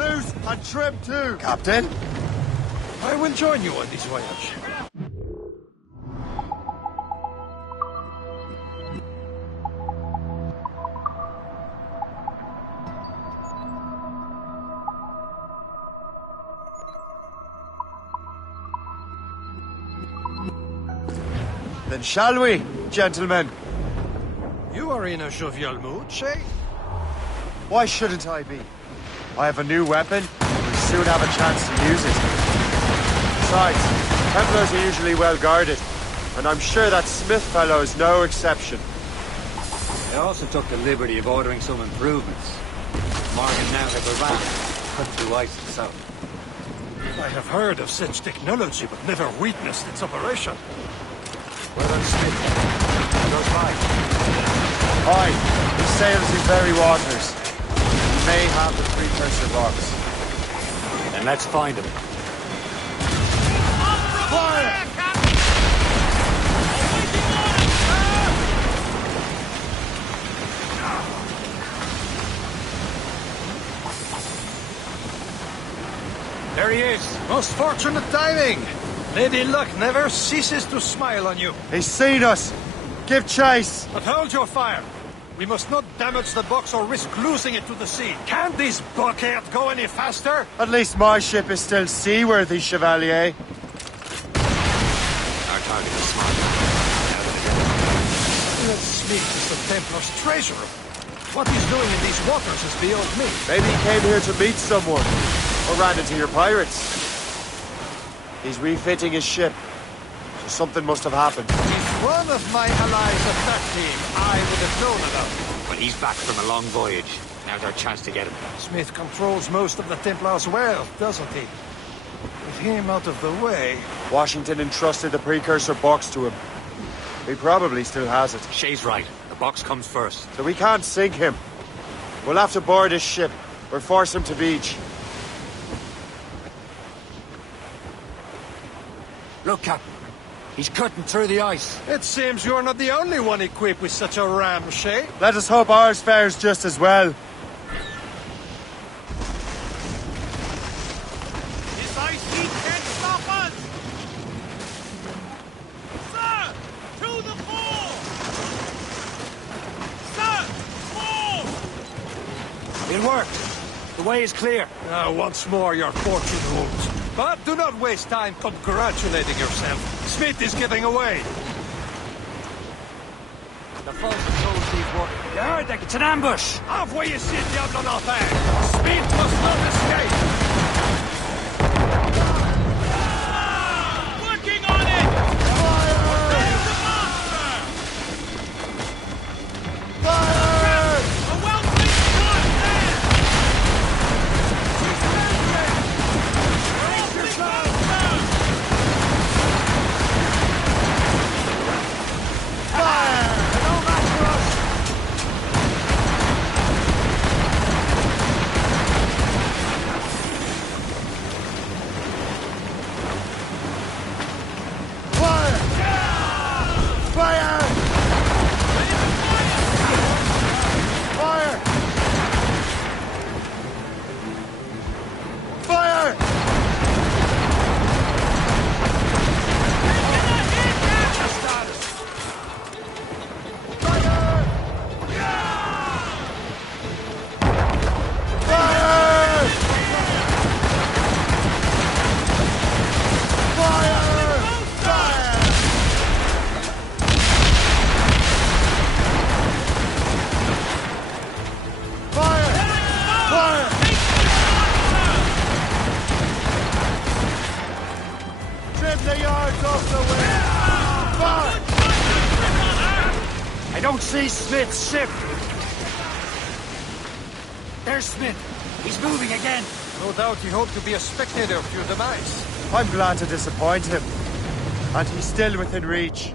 loose and trim too. Captain? I will join you on this voyage. Then shall we, gentlemen? You are in a jovial mood, Shay? Why shouldn't I be? I have a new weapon, and we'll soon have a chance to use it. Besides, Templars are usually well guarded, and I'm sure that Smith fellow is no exception. I also took the liberty of ordering some improvements. Morgan now have a ramp cut through ice itself. I have heard of such technology, but never witnessed its operation. Well done, Smith. Goes by. Aye, he sails in very waters. He may have the precursor box. Then let's find him. Fire! There he is. Most fortunate timing. Lady Luck never ceases to smile on you. He's seen us! Give chase! But hold your fire. We must not damage the box or risk losing it to the sea. Can't this bucket go any faster? At least my ship is still seaworthy, Chevalier. Our target is smart. Smith is the Templar's treasurer. What he's doing in these waters is beyond me. Maybe he came here to meet someone, or ran into your pirates. He's refitting his ship, so something must have happened. If one of my allies attacked him, I would have known about it. But he's back from a long voyage. Now's our chance to get him. Smith controls most of the Templar's wealth, doesn't he? With him out of the way... Washington entrusted the precursor box to him. He probably still has it. Shay's right. The box comes first. So we can't sink him. We'll have to board his ship, or force him to beach. Look, Captain. He's cutting through the ice. It seems you're not the only one equipped with such a ram, Shay. Let us hope ours fares just as well. This ice heat can't stop us! Sir! To the fore! Sir! Fore! It'll work. The way is clear. Once more, your fortune holds. But do not waste time congratulating yourself. Smith is giving away. The false controls these water. You heard that? It's an ambush. Halfway you see Diablo Northern. Smith must not escape. Working on it! There's the monster! Fire! A well-placed shot there! I don't see Smith's ship. There's Smith. He's moving again. No doubt he hoped to be a spectator of your demise. I'm glad to disappoint him. And he's still within reach.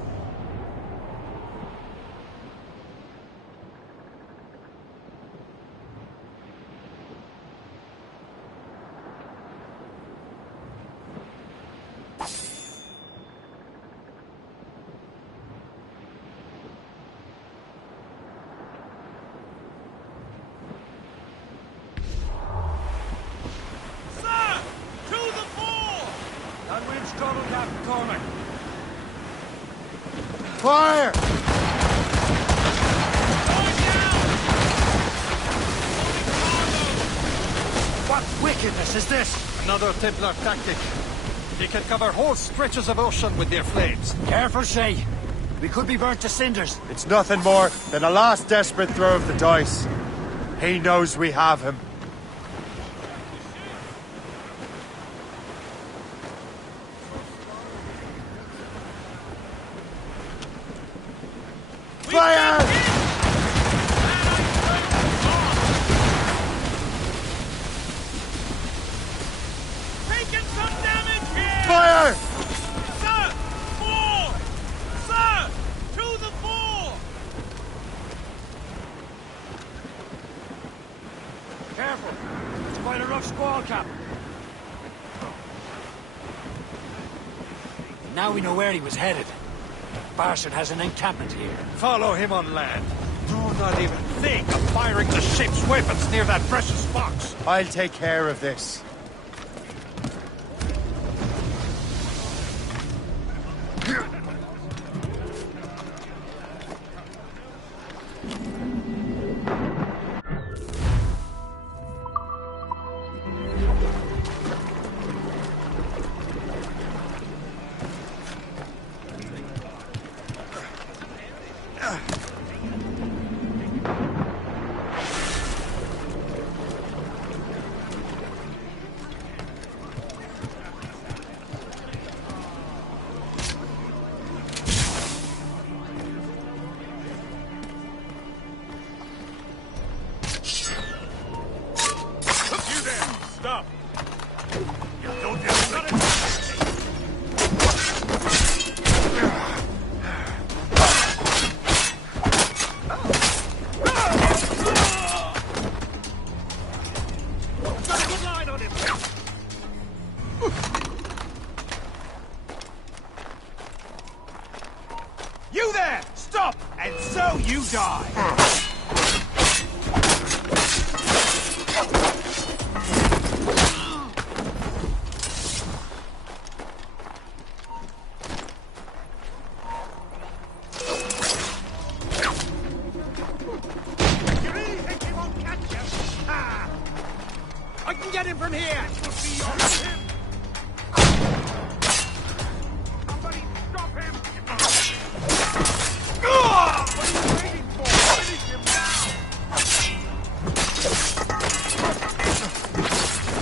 Double cap, Cormac. Fire! What wickedness is this? Another Templar tactic. They can cover whole stretches of ocean with their flames. Careful, Shay. We could be burnt to cinders. It's nothing more than a last desperate throw of the dice. He knows we have him. Fire! Taking some damage here! Fire! Sir! Fore! Sir! To the fore! Careful. It's quite a rough squall, Cap. Now we know where he was headed. Barson has an encampment here. Follow him on land. Do not even think of firing the ship's weapons near that precious box. I'll take care of this. Stop! You there! Stop! And so you die! You really think he won't catch you? Ah! I can get him from here! This will be on him! Somebody stop him! What are you waiting for? Finish him now!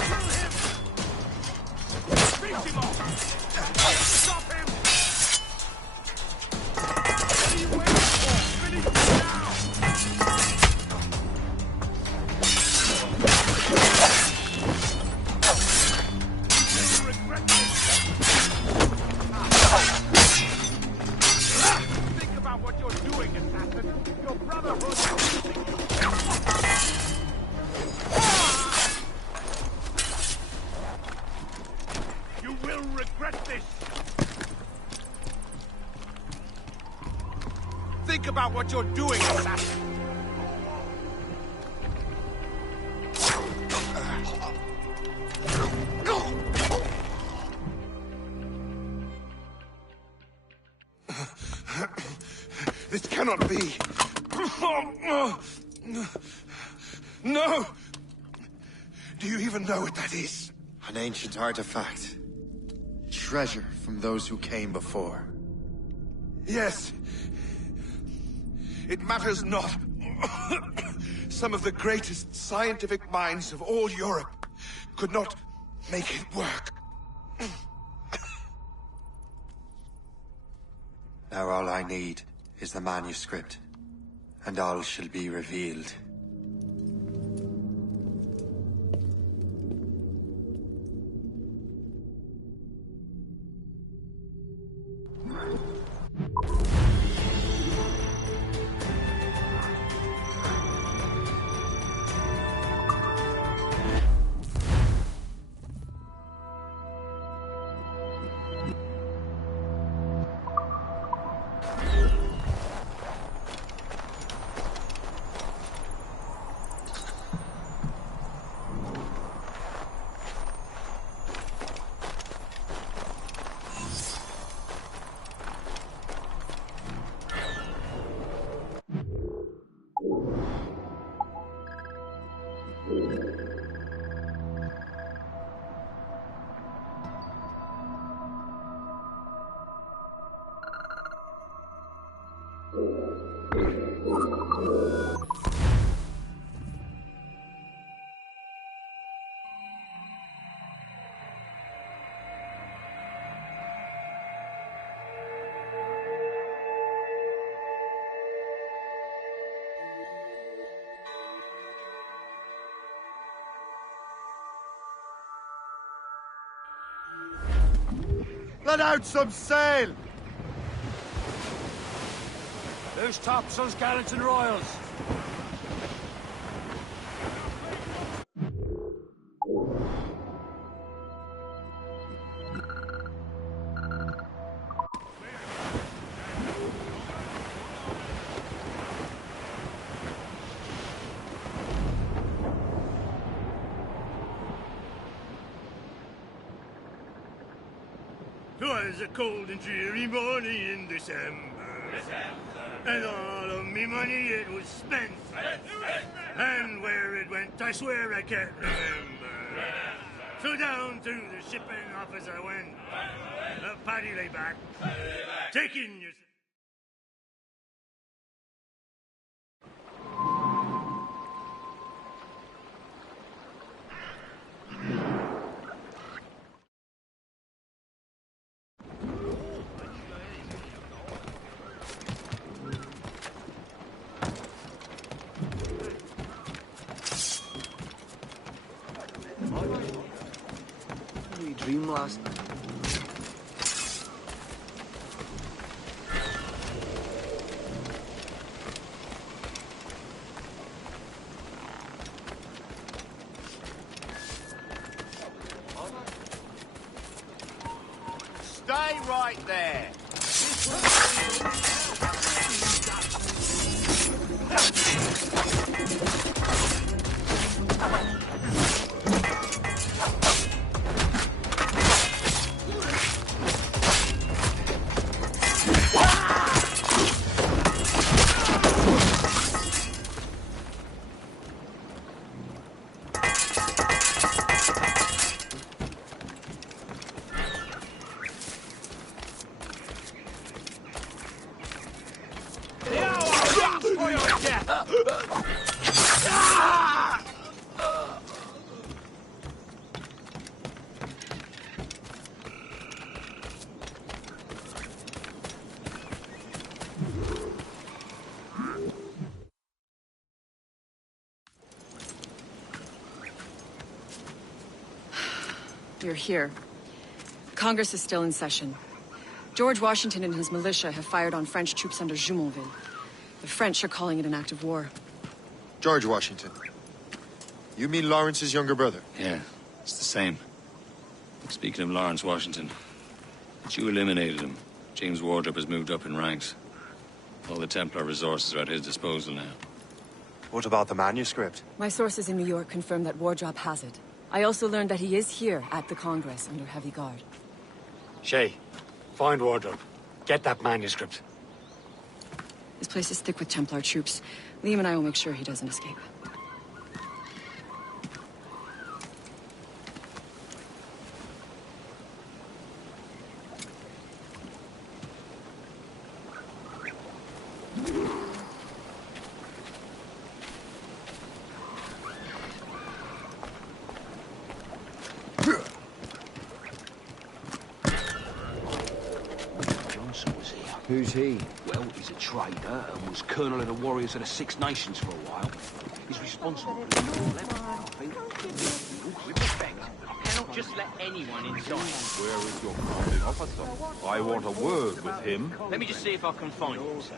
Kill him! Finish him off! Stop him! What are you waiting for? Finish him now! You regret this. Think about what you're doing, assassin. Your brotherhood is using you. You will regret this. Think about what you're doing, assassin. This cannot be. No! Do you even know what that is? An ancient artifact. Treasure from those who came before. Yes. It matters not. Some of the greatest scientific minds of all Europe could not make it work. Now all I need is the manuscript, and all shall be revealed. Let out some sail! Loose topsails, gallants and royals. Twas a cold and dreary morning in December. And all of me money it was spent. And where it went, I swear I can't remember. So down to the shipping office I went. Paddy lay back. Taking your... We dreamed last night. Stay right there. You're here. Congress is still in session. George Washington and his militia have fired on French troops under Jumonville. The French are calling it an act of war. George Washington. You mean Lawrence's younger brother? Yeah, it's the same. Speaking of Lawrence Washington, since you eliminated him, James Wardrop has moved up in ranks. All the Templar resources are at his disposal now. What about the manuscript? My sources in New York confirm that Wardrop has it. I also learned that he is here at the Congress under heavy guard. Shay, find Wardrop. Get that manuscript. This place is thick with Templar troops. Liam and I will make sure he doesn't escape. Who's he? Well, he's a trader and was colonel of the warriors of the Six Nations for a while. He's responsible for the level, I think. With respect, I cannot just let anyone inside. Where is your commanding officer? I want a word with him. Let me just see if I can find him, sir.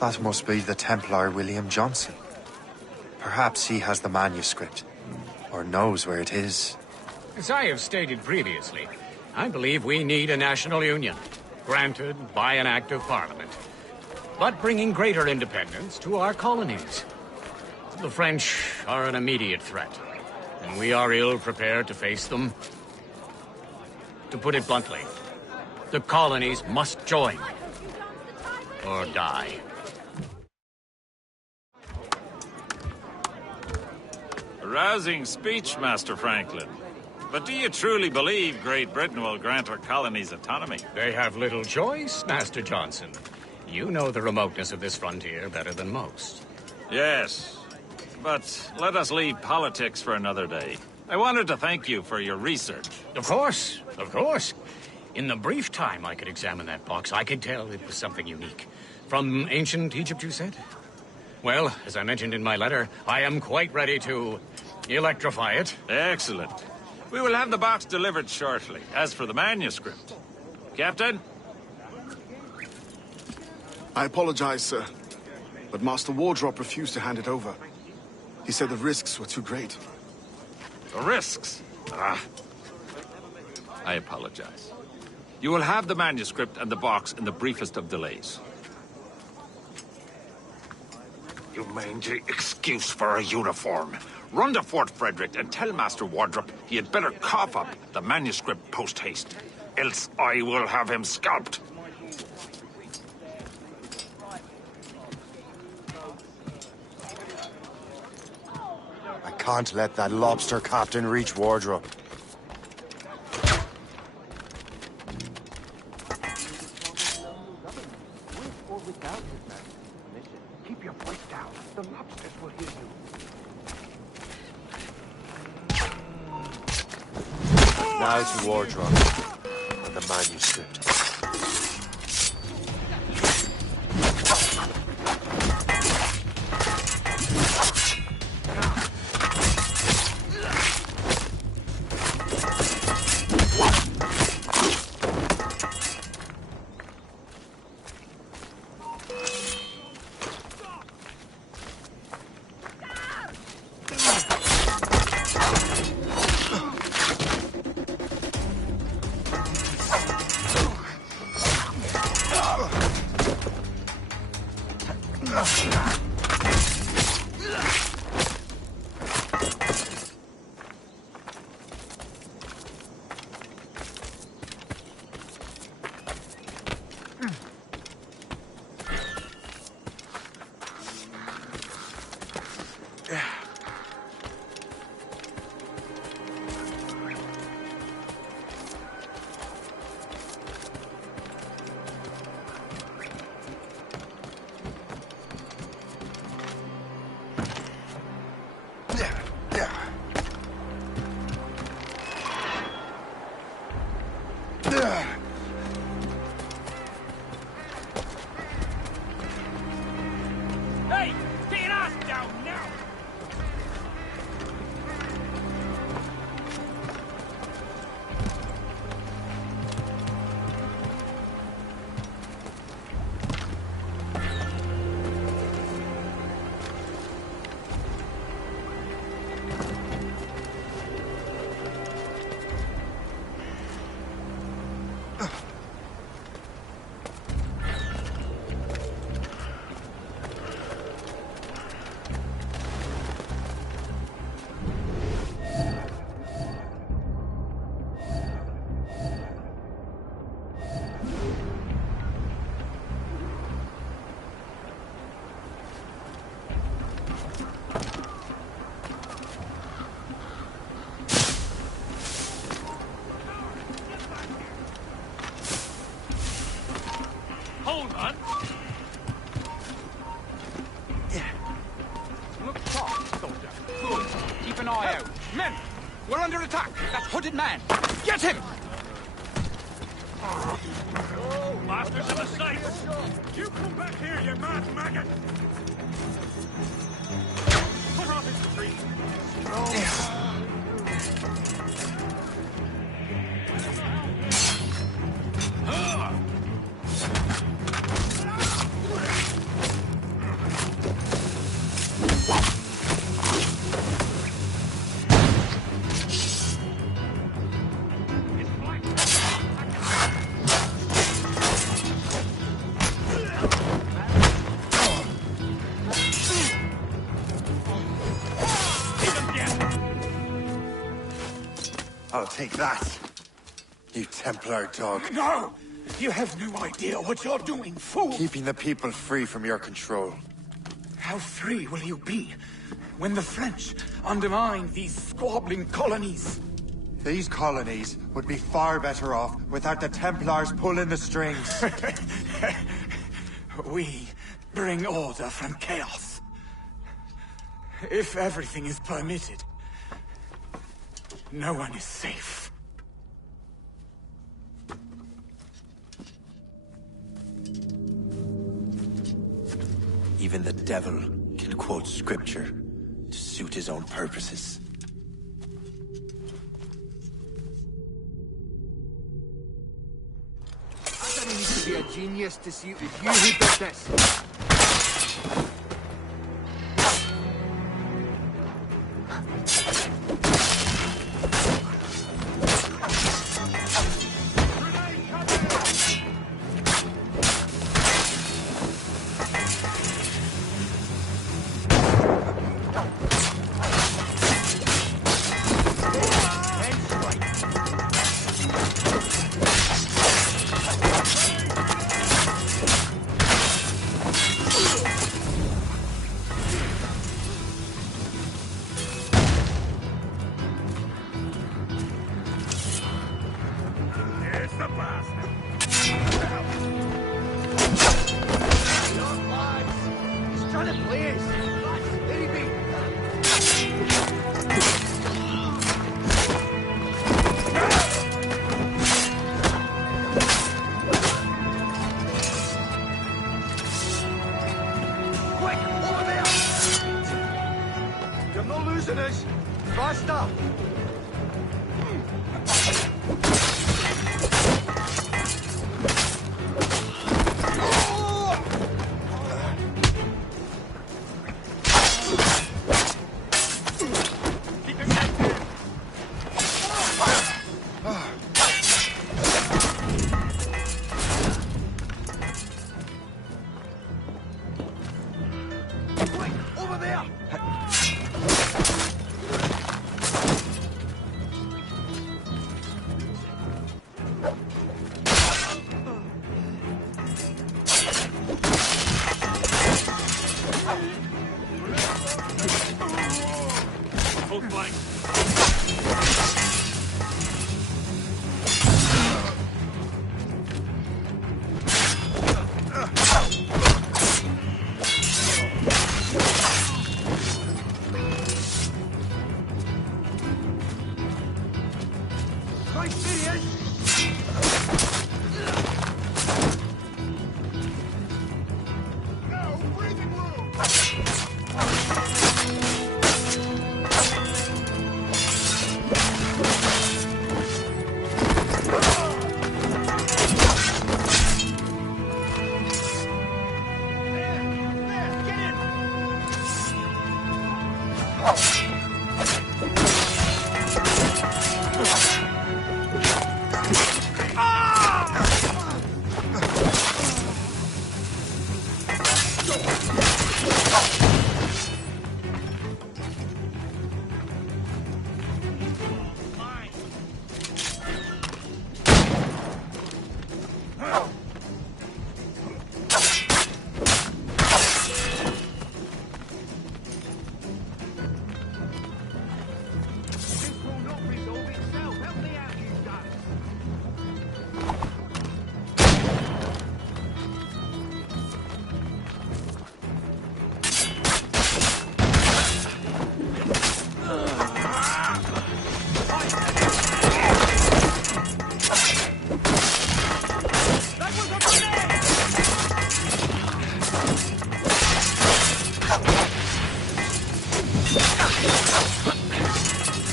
That must be the Templar William Johnson. Perhaps he has the manuscript, or knows where it is. As I have stated previously, I believe we need a national union, granted by an act of parliament, but bringing greater independence to our colonies. The French are an immediate threat, and we are ill prepared to face them. To put it bluntly, the colonies must join, or die. A rousing speech, Master Franklin. But do you truly believe Great Britain will grant our colonies autonomy? They have little choice, Master Johnson. You know the remoteness of this frontier better than most. Yes, but let us leave politics for another day. I wanted to thank you for your research. Of course, of course. In the brief time I could examine that box, I could tell it was something unique. From ancient Egypt, you said? Well, as I mentioned in my letter, I am quite ready to electrify it. Excellent. We will have the box delivered shortly. As for the manuscript... Captain? I apologize, sir, but Master Wardrop refused to hand it over. He said the risks were too great. The risks? Ah. I apologize. You will have the manuscript and the box in the briefest of delays. You mangy excuse for a uniform. Run to Fort Frederick and tell Master Wardrop he had better cough up the manuscript post-haste. Else I will have him scalped. I can't let that lobster captain reach Wardrop. Keep your voice down. The lobsters will hear you. Now to Wardrop and the manuscript. Hey, get your ass down now! Hold on. Look sharp, soldier. Good. Keep an eye out. Men, we're under attack. That hooded man. Get him! Oh, masters of the sight! You come back here, you mad maggot! Put off his tree! I'll take that, you Templar dog. No! You have no idea what you're doing, fool! Keeping the people free from your control. How free will you be when the French undermine these squabbling colonies? These colonies would be far better off without the Templars pulling the strings. We bring order from chaos. If everything is permitted, no one is safe. Even the devil can quote scripture to suit his own purposes. I don't need to be a genius to see it was you who did this.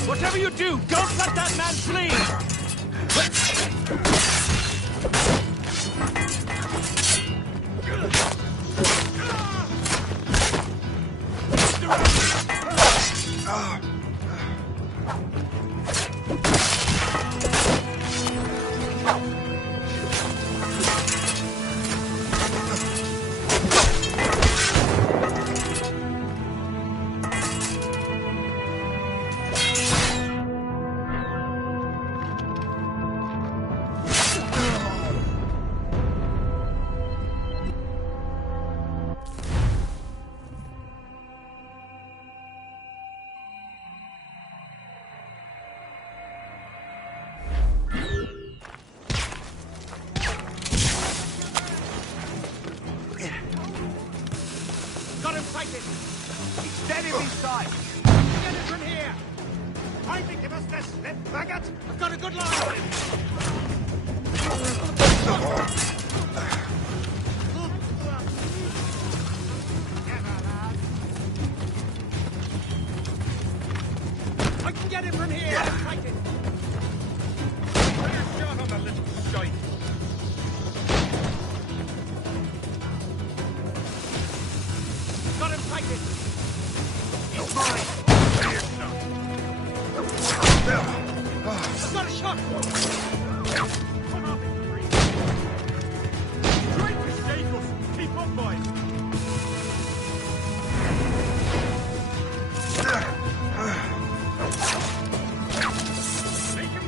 Whatever you do, don't let that man flee! take it! He's dead in his sight! Get it from here! Trying to give us the slip, faggot! I've got a good line on him! I can get him from here! Take it! Put a shot on the little shite! Got him, take it! He's mine! I've got a shot! Put off his breath! Trying to shake us! Keep up, boys! Make him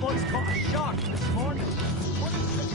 boys caught a shark this morning. What is this?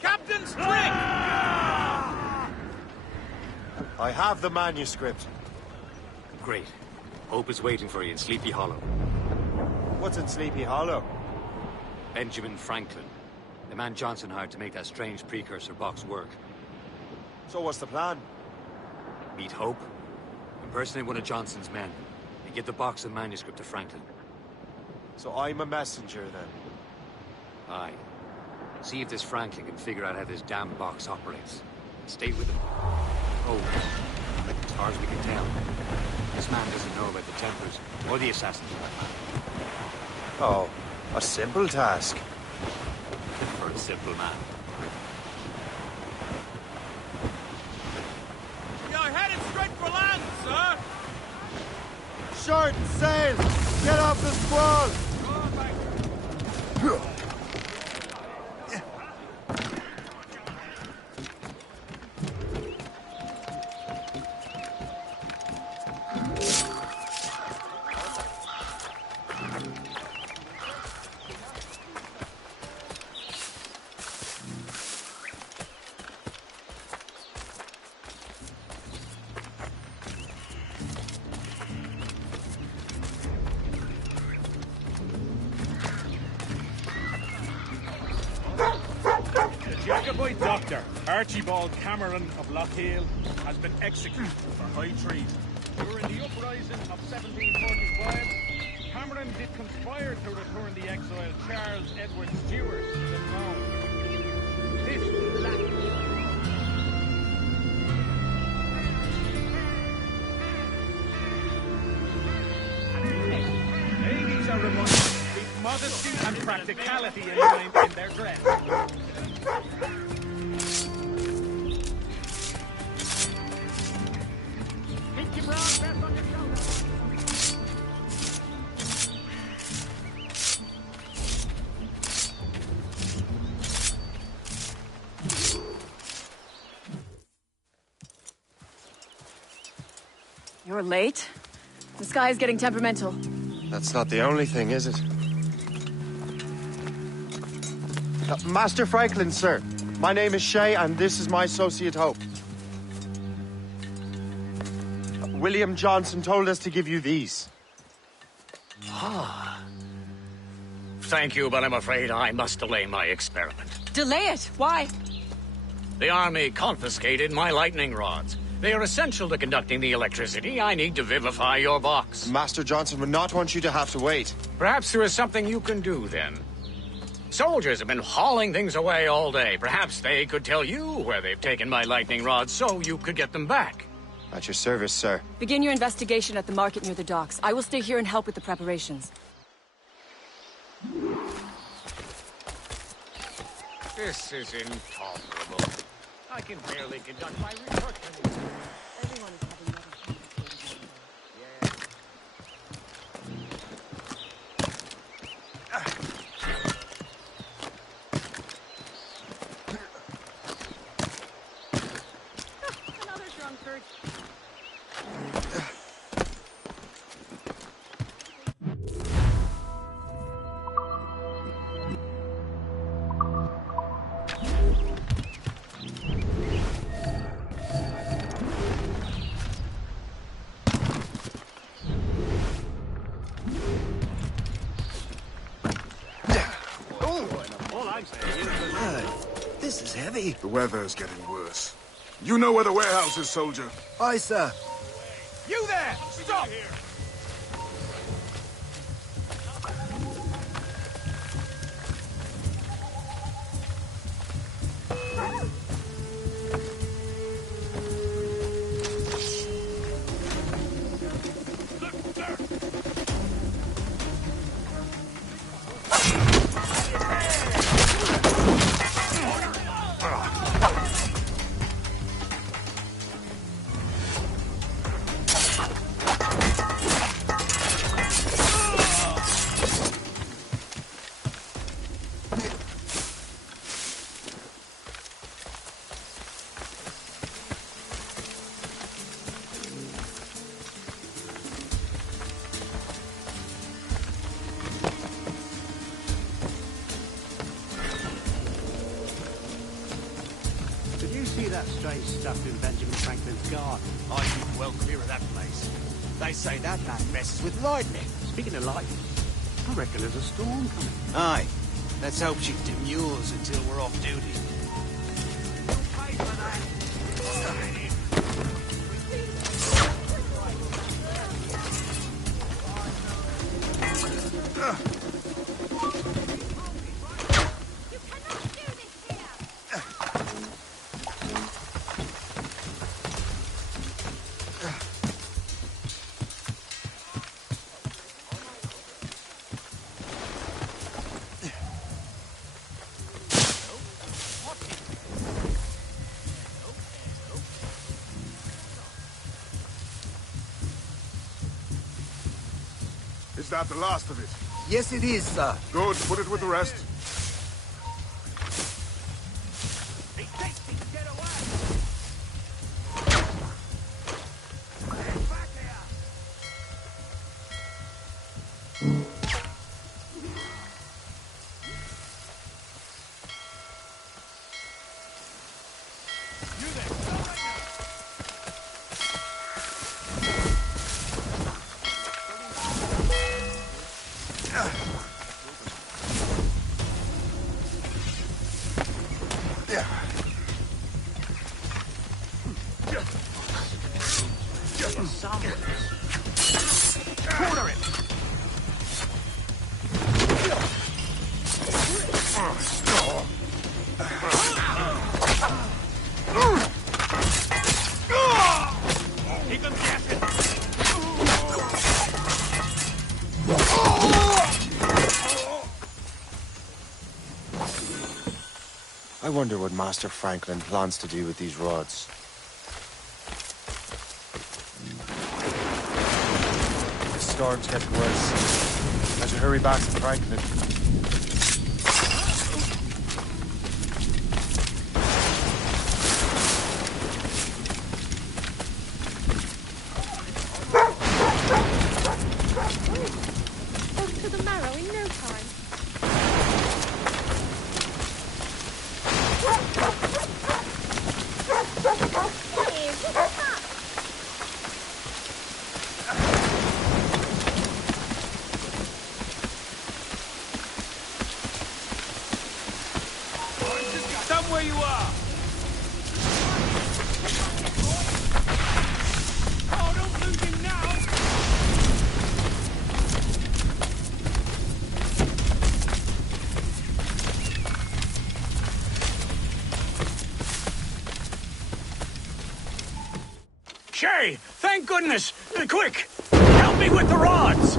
Captain's trick! I have the manuscript. Great. Hope is waiting for you in Sleepy Hollow. What's in Sleepy Hollow? Benjamin Franklin. The man Johnson hired to make that strange precursor box work. So what's the plan? Meet Hope, impersonate one of Johnson's men, and get the box and manuscript to Franklin. So I'm a messenger, then? Aye. See if this Franklin can figure out how this damn box operates. Stay with him. Oh, as far as we can tell, this man doesn't know about the Templars or the assassins for that matter. Oh, a simple task. For a simple man. You're headed straight for land, sir! Short sail! Get off the squall! Dr. Archibald Cameron of Lochiel has been executed for high treason. During the uprising of 1745, Cameron did conspire to return the exiled Charles Edward Stuart to the throne. This lack ladies are reminded to keep modesty and practicality in mind in their dress. Keep your brown vest on your shoulders. You're late? The sky is getting temperamental. That's not the only thing, is it? Master Franklin, sir. My name is Shay, and this is my associate Hope. William Johnson told us to give you these. Ah. Thank you, but I'm afraid I must delay my experiment. Delay it? Why? The army confiscated my lightning rods. They are essential to conducting the electricity I need to vivify your box. Master Johnson would not want you to have to wait. Perhaps there is something you can do, then. Soldiers have been hauling things away all day. Perhaps they could tell you where they've taken my lightning rods so you could get them back. At your service, sir. Begin your investigation at the market near the docks. I will stay here and help with the preparations. This is intolerable. I can barely conduct my research anymore. Everyone is having another complicated meeting. Another drunkard. This is heavy. The weather's getting worse. You know where the warehouse is, soldier. Aye, sir. You there! Stop! Did you see that strange stuff in Benjamin Franklin's garden? I keep well clear of that place. They say that man messes with lightning. Speaking of lightning, I reckon there's a storm coming. Aye. Let's hope she demurs until we're off duty. Is that the last of it? Yes, it is, sir. Good, put it with the rest. Corner him! He can get it! I wonder what Master Franklin plans to do with these rods. The storm's getting worse. I should hurry back to Franklin. Over to the marrow in no time. Stand where you are! Oh, don't lose him now! Shay, thank goodness! Quick! Help me with the rods!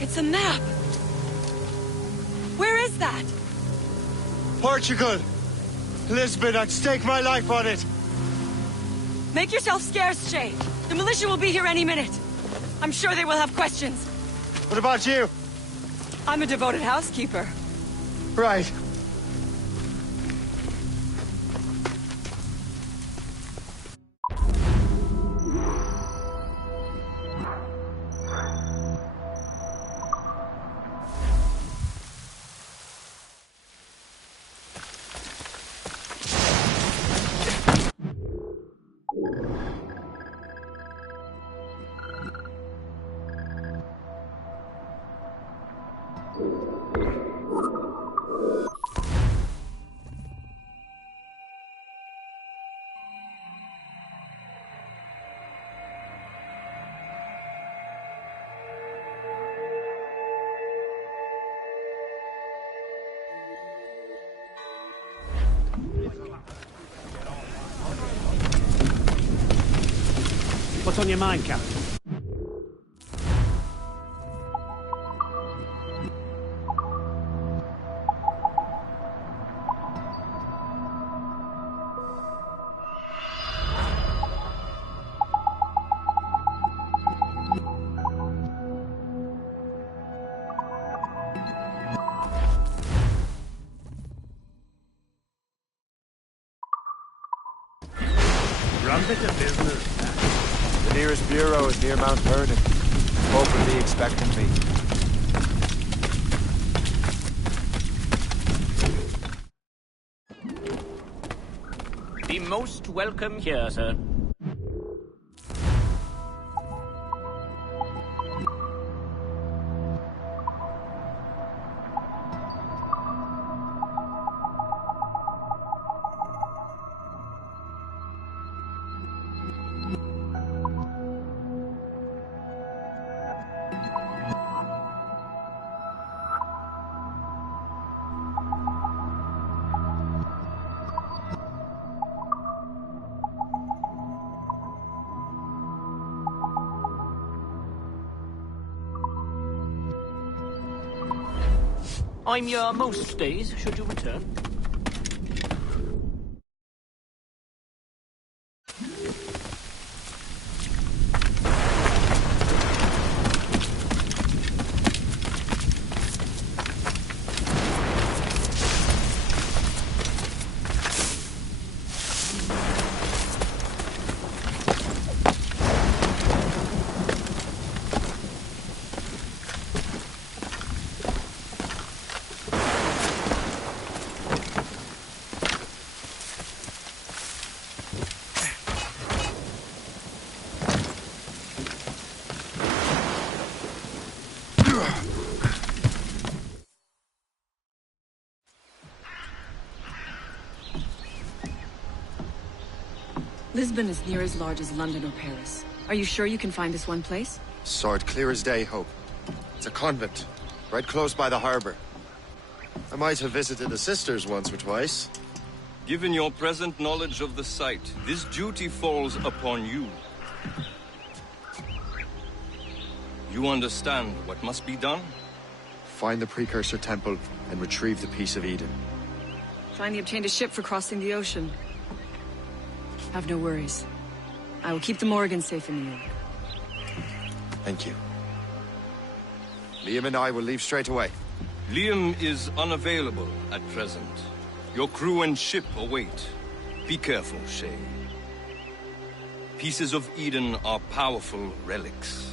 It's a map! Where is that? Portugal! Lisbon, I'd stake my life on it! Make yourself scarce, Shay. The militia will be here any minute. I'm sure they will have questions. What about you? I'm a devoted housekeeper. Right. What's on your mind, Captain? Run bit of business. The nearest bureau is near Mount Vernon. Hope will be expecting me. Be most welcome here, sir. I'm your most days, should you return. Lisbon is near as large as London or Paris. Are you sure you can find this one place? Sword clear as day, Hope. It's a convent, right close by the harbor. I might have visited the sisters once or twice. Given your present knowledge of the site, this duty falls upon you. You understand what must be done? Find the precursor temple and retrieve the Piece of Eden. Finally obtained a ship for crossing the ocean. Have no worries. I will keep the Morgans safe in New York. Thank you. Liam and I will leave straight away. Liam is unavailable at present. Your crew and ship await. Be careful, Shay. Pieces of Eden are powerful relics.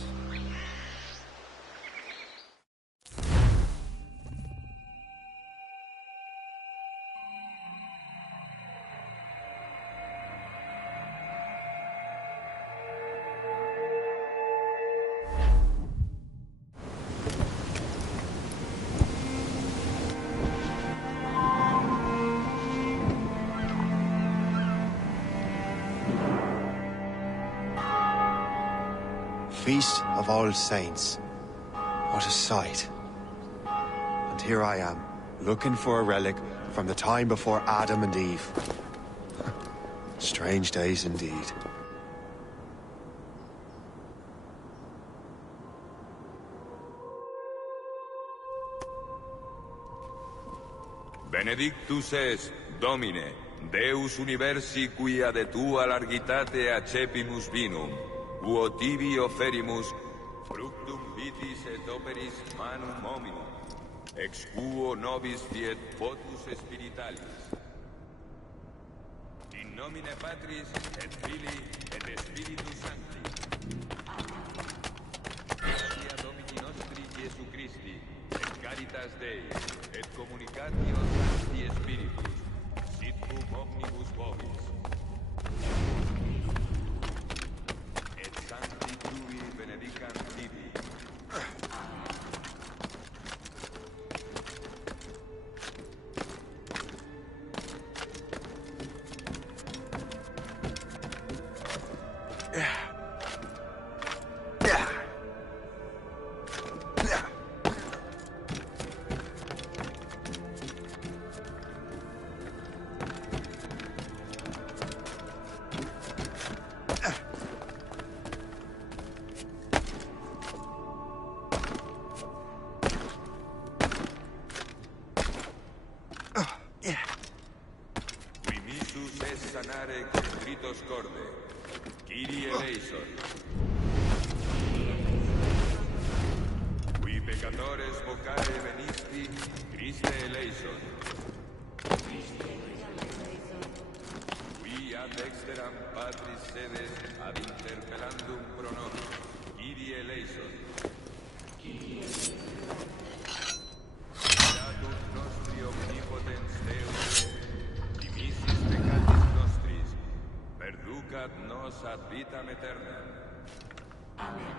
Feast of All Saints. What a sight. And here I am, looking for a relic from the time before Adam and Eve. Strange days indeed. Benedictus es, Domine, Deus universi quia de tua largitate accepimus vinum, uo tibi oferimus, fructum vitis et operis manum hominum, ex quo nobis fiet votus spiritualis. In nomine Patris et Filii et Spiritus Sancti. Gratia Domini nostri Iesu Christi, et caritas Dei, et communicatio Sancti Spiritus, sit cum omnibus vobis. Et Sancti Tui benedicant tibi. Sanare contritos corde, Kyrie eleison. Qui peccatores vocare venisti, Christe eleison. Qui ad exteram Patris sedes ad interpellandum pronomen, Kyrie eleison. Datum nostri omnipotens Deus, dimissis peccatis nostris, perducat nos ad vitam aeternam. Amen.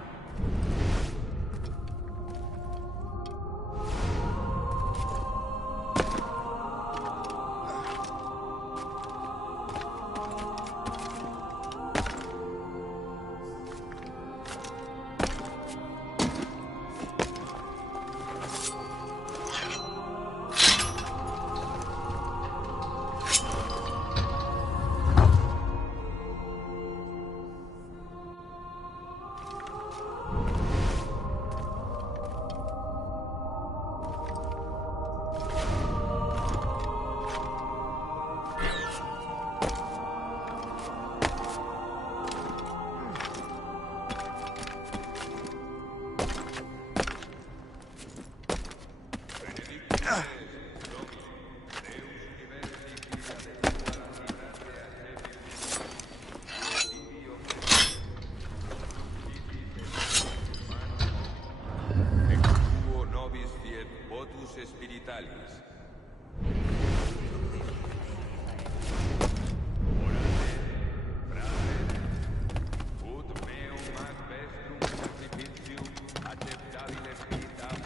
Spiritualis. Orate, frate, ut meum ad vestrum sacrificium acceptabile spiritam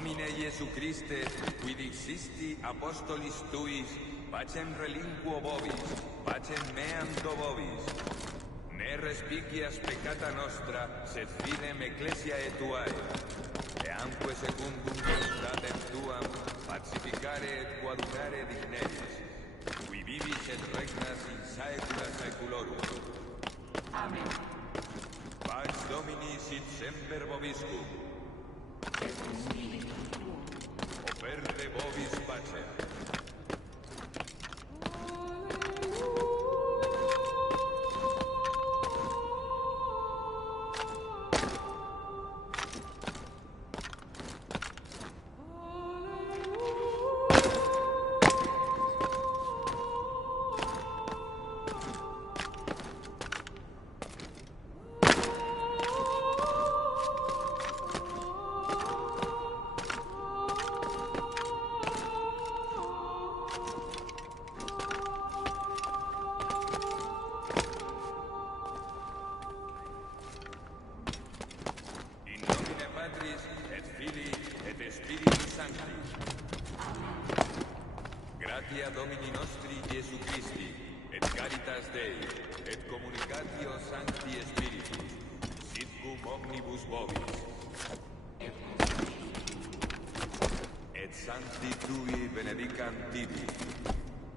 Domine Iesu Christe, quid existi apostolis tuis, pacem relinquo vobis, pacem meam do vobis. Ne respicias peccata nostra, sed fidem ecclesiae tuae. Eamque secundum voluntatem tuam, pacificare et coadunare digneris, qui vivis et regnas in saecula saeculorum. Amen. Pax Domini sit semper vobiscum. Oferte vobis pacem. Gratia Domini nostri Iesu Christi, et caritas Dei, et communicatio Sancti Spiritus, sit cum omnibus vobis. Et Sancti Tui benedicant tibi.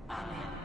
Amen.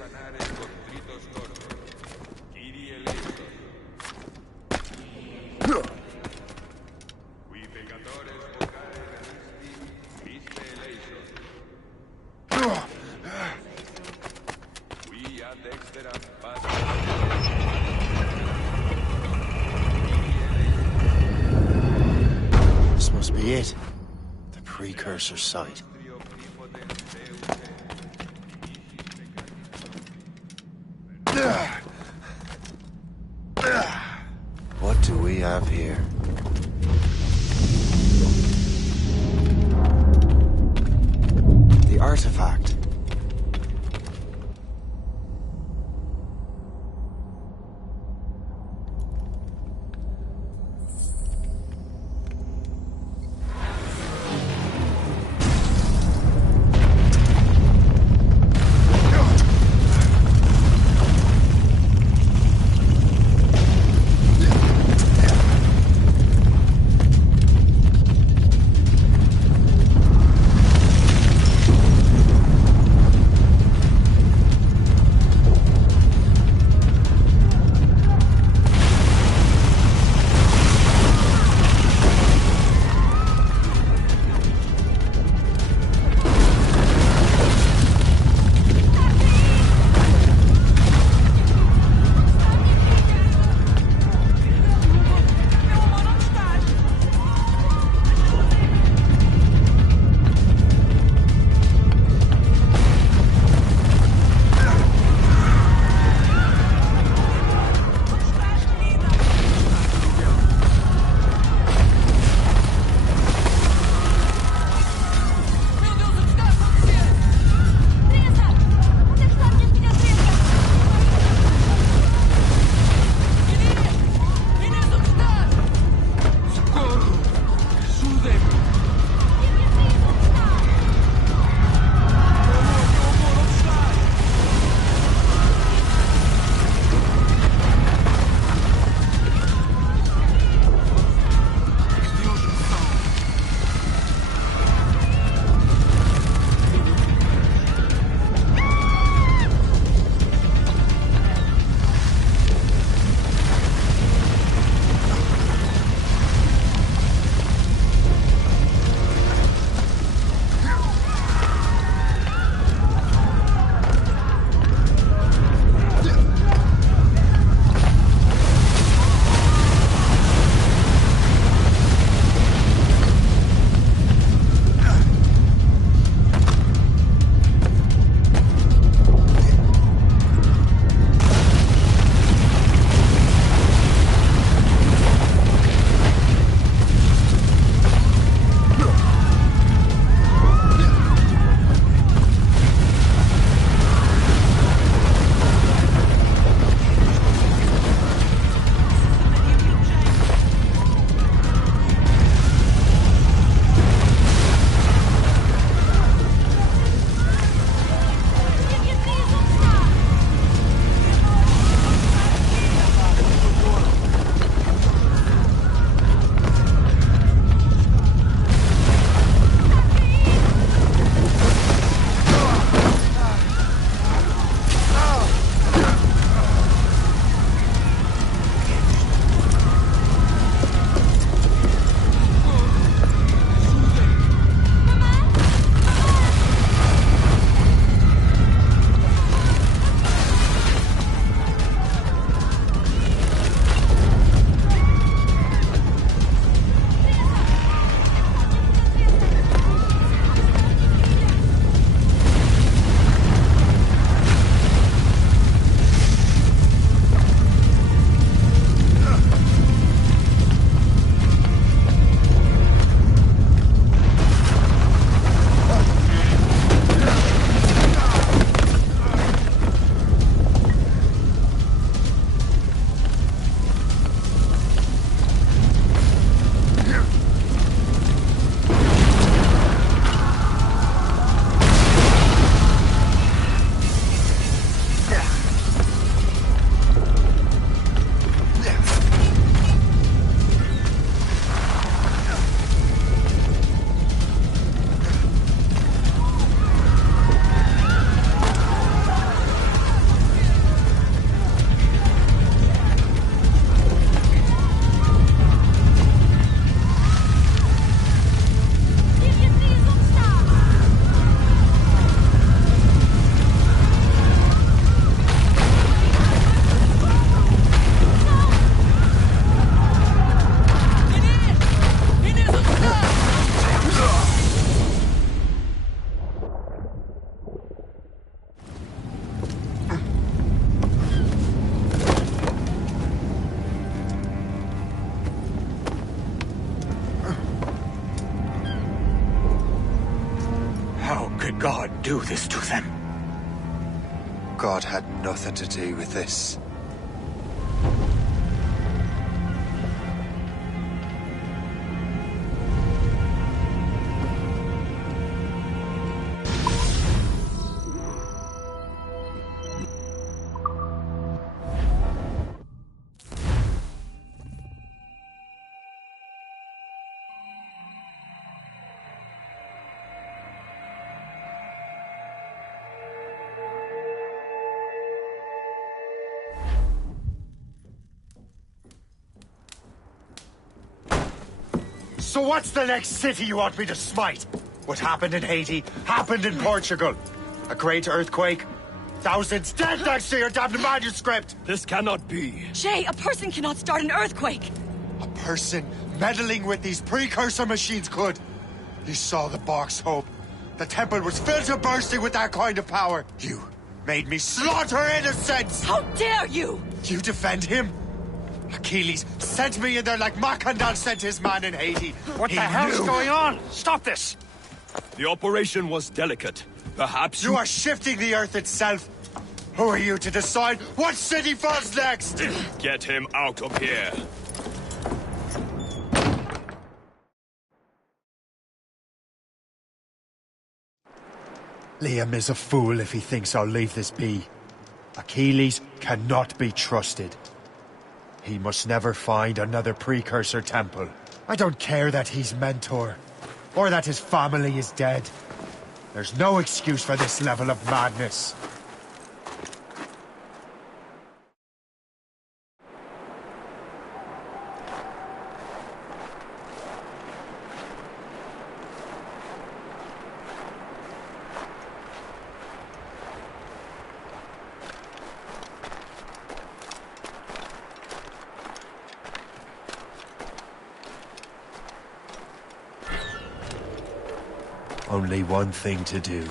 Sanare contritos cordon, Kyrie eleison. Qui peccatores vocare remisti, Christe eleison. Qui ad exteram pacem. This must be it. The precursor site. What do we have here? The artifact. do this to them? God had nothing to do with this. So what's the next city you want me to smite? What happened in Haiti happened in Portugal. A great earthquake. Thousands dead thanks to your damned manuscript! This cannot be. Shay, a person cannot start an earthquake! A person meddling with these precursor machines could. You saw the box, Hope. The temple was filled to bursting with that kind of power. You made me slaughter innocents! How dare you! You defend him? Achilles sent me in there like Macandal sent his man in Haiti. What the hell's going on? Stop this! The operation was delicate. Perhaps you are shifting the earth itself. Who are you to decide what city falls next? Get him out of here. Liam is a fool if he thinks I'll leave this be. Achilles cannot be trusted. He must never find another precursor temple. I don't care that he's mentor, or that his family is dead. There's no excuse for this level of madness. Only one thing to do.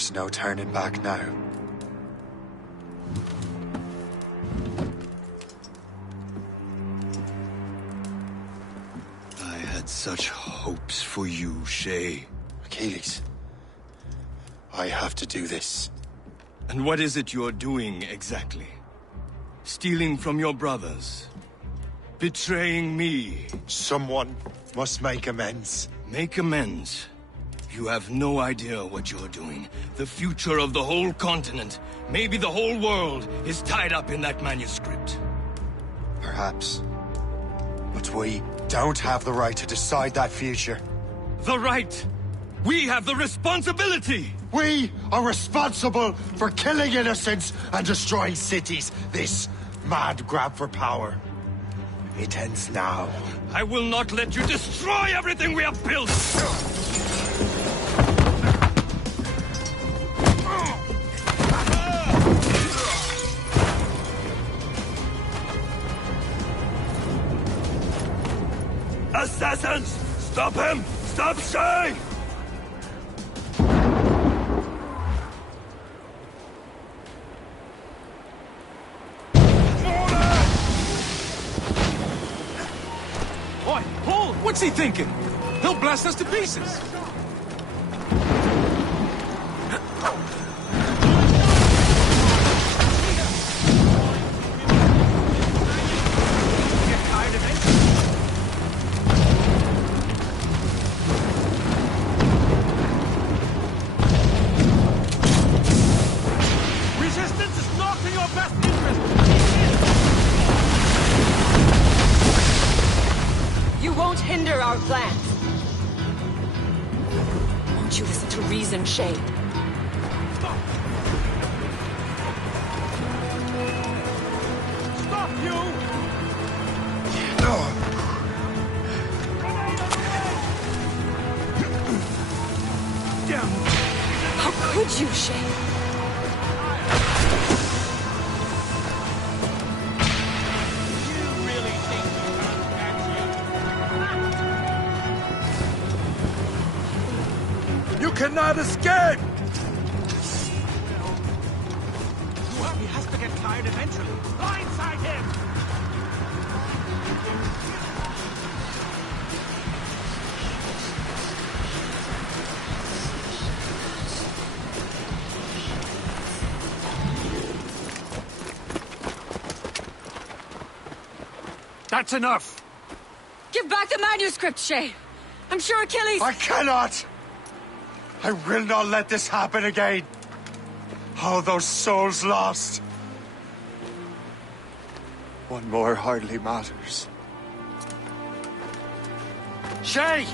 There's no turning back now. I had such hopes for you, Shay. Achilles, I have to do this. And what is it you're doing exactly? Stealing from your brothers? Betraying me? Someone must make amends. Make amends? You have no idea what you're doing. The future of the whole continent, maybe the whole world, is tied up in that manuscript. Perhaps. But we don't have the right to decide that future. The right? We have the responsibility! We are responsible for killing innocents and destroying cities. This mad grab for power. It ends now. I will not let you destroy everything we have built! Assassins! Stop him! Stop Shay! Oi, Paul! What's he thinking? He'll blast us to pieces! Don't you listen to reason, Shay. Stop, you! How could you, Shay? You cannot escape! He has to get tired eventually. Blindside him! That's enough! Give back the manuscript, Shay! I'm sure Achilles... I cannot! I will not let this happen again! All those souls lost! One more hardly matters. Shay!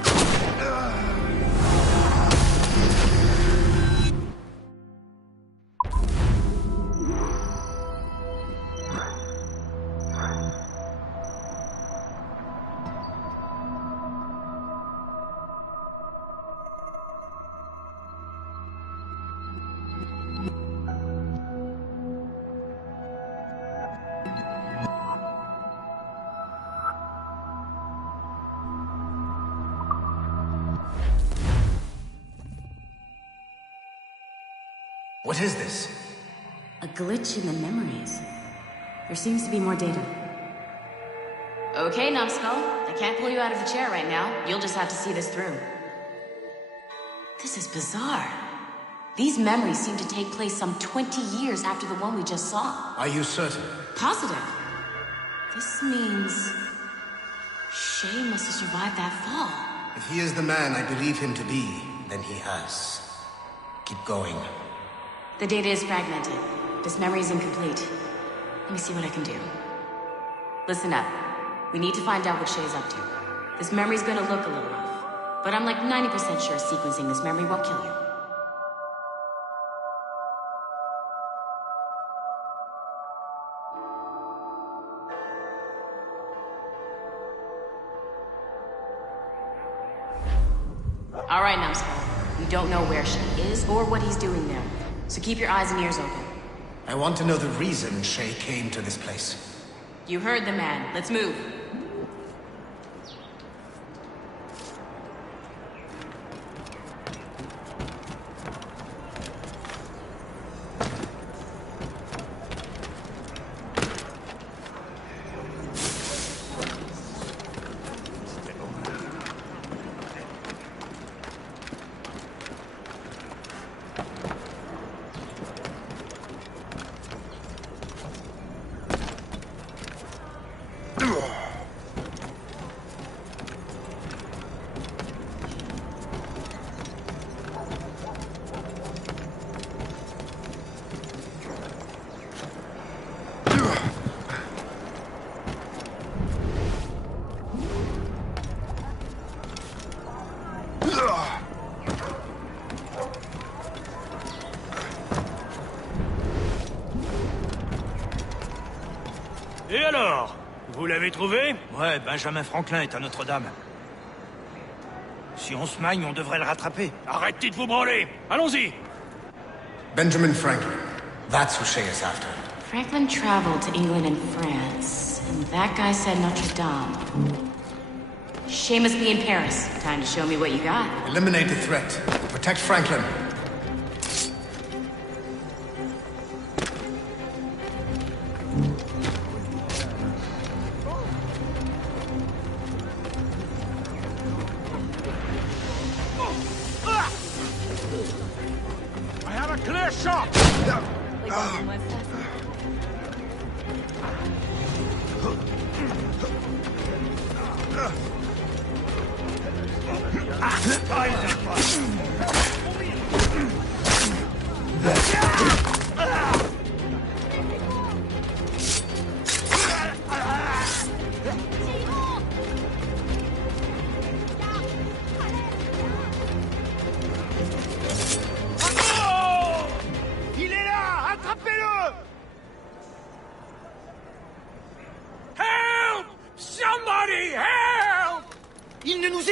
What is this? A glitch in the memories. There seems to be more data. Okay, Numbskull. I can't pull you out of the chair right now. You'll just have to see this through. This is bizarre. These memories seem to take place some 20 years after the one we just saw. Are you certain? Positive. This means... Shay must have survived that fall. If he is the man I believe him to be, then he has. Keep going. The data is fragmented. This memory is incomplete. Let me see what I can do. Listen up. We need to find out what Shay's up to. This memory's gonna look a little rough, but I'm like 90% sure sequencing this memory won't kill you. All right, Numbskull. We don't know where Shay is or what he's doing there. So keep your eyes and ears open. I want to know the reason Shay came to this place. You heard the man. Let's move. Et alors? Vous l'avez trouvé? Ouais, Benjamin Franklin est à Notre-Dame. Si on se magne, on devrait le rattraper. Arrêtez de vous branler! Allons-y! Benjamin Franklin. That's who Shay is after. Franklin traveled to England and France, and that guy said Notre Dame. Shay must be in Paris. Time to show me what you got. Eliminate the threat. Protect Franklin. I have a clear shot!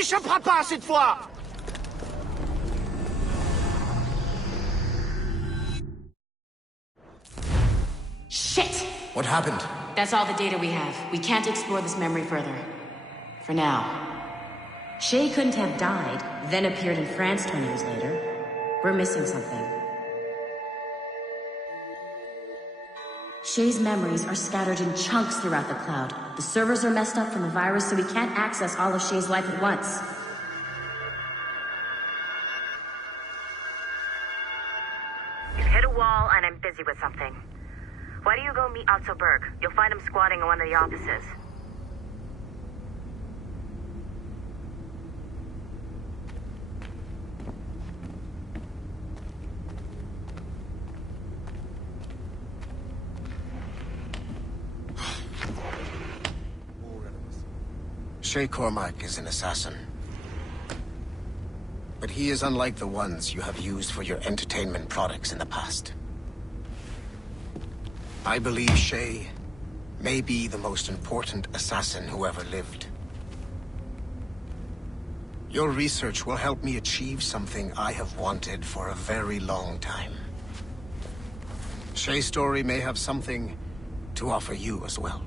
échappera pas cette fois! Shit! What happened? That's all the data we have. We can't explore this memory further. For now. Shay couldn't have died, then appeared in France 20 years later. We're missing something. Shay's memories are scattered in chunks throughout the cloud. The servers are messed up from the virus, so we can't access all of Shay's life at once. You've hit a wall, and I'm busy with something. Why don't you go meet Otto Berg? You'll find him squatting in one of the offices. Shay Cormac is an assassin. But he is unlike the ones you have used for your entertainment products in the past. I believe Shay may be the most important assassin who ever lived. Your research will help me achieve something I have wanted for a very long time. Shay's story may have something to offer you as well.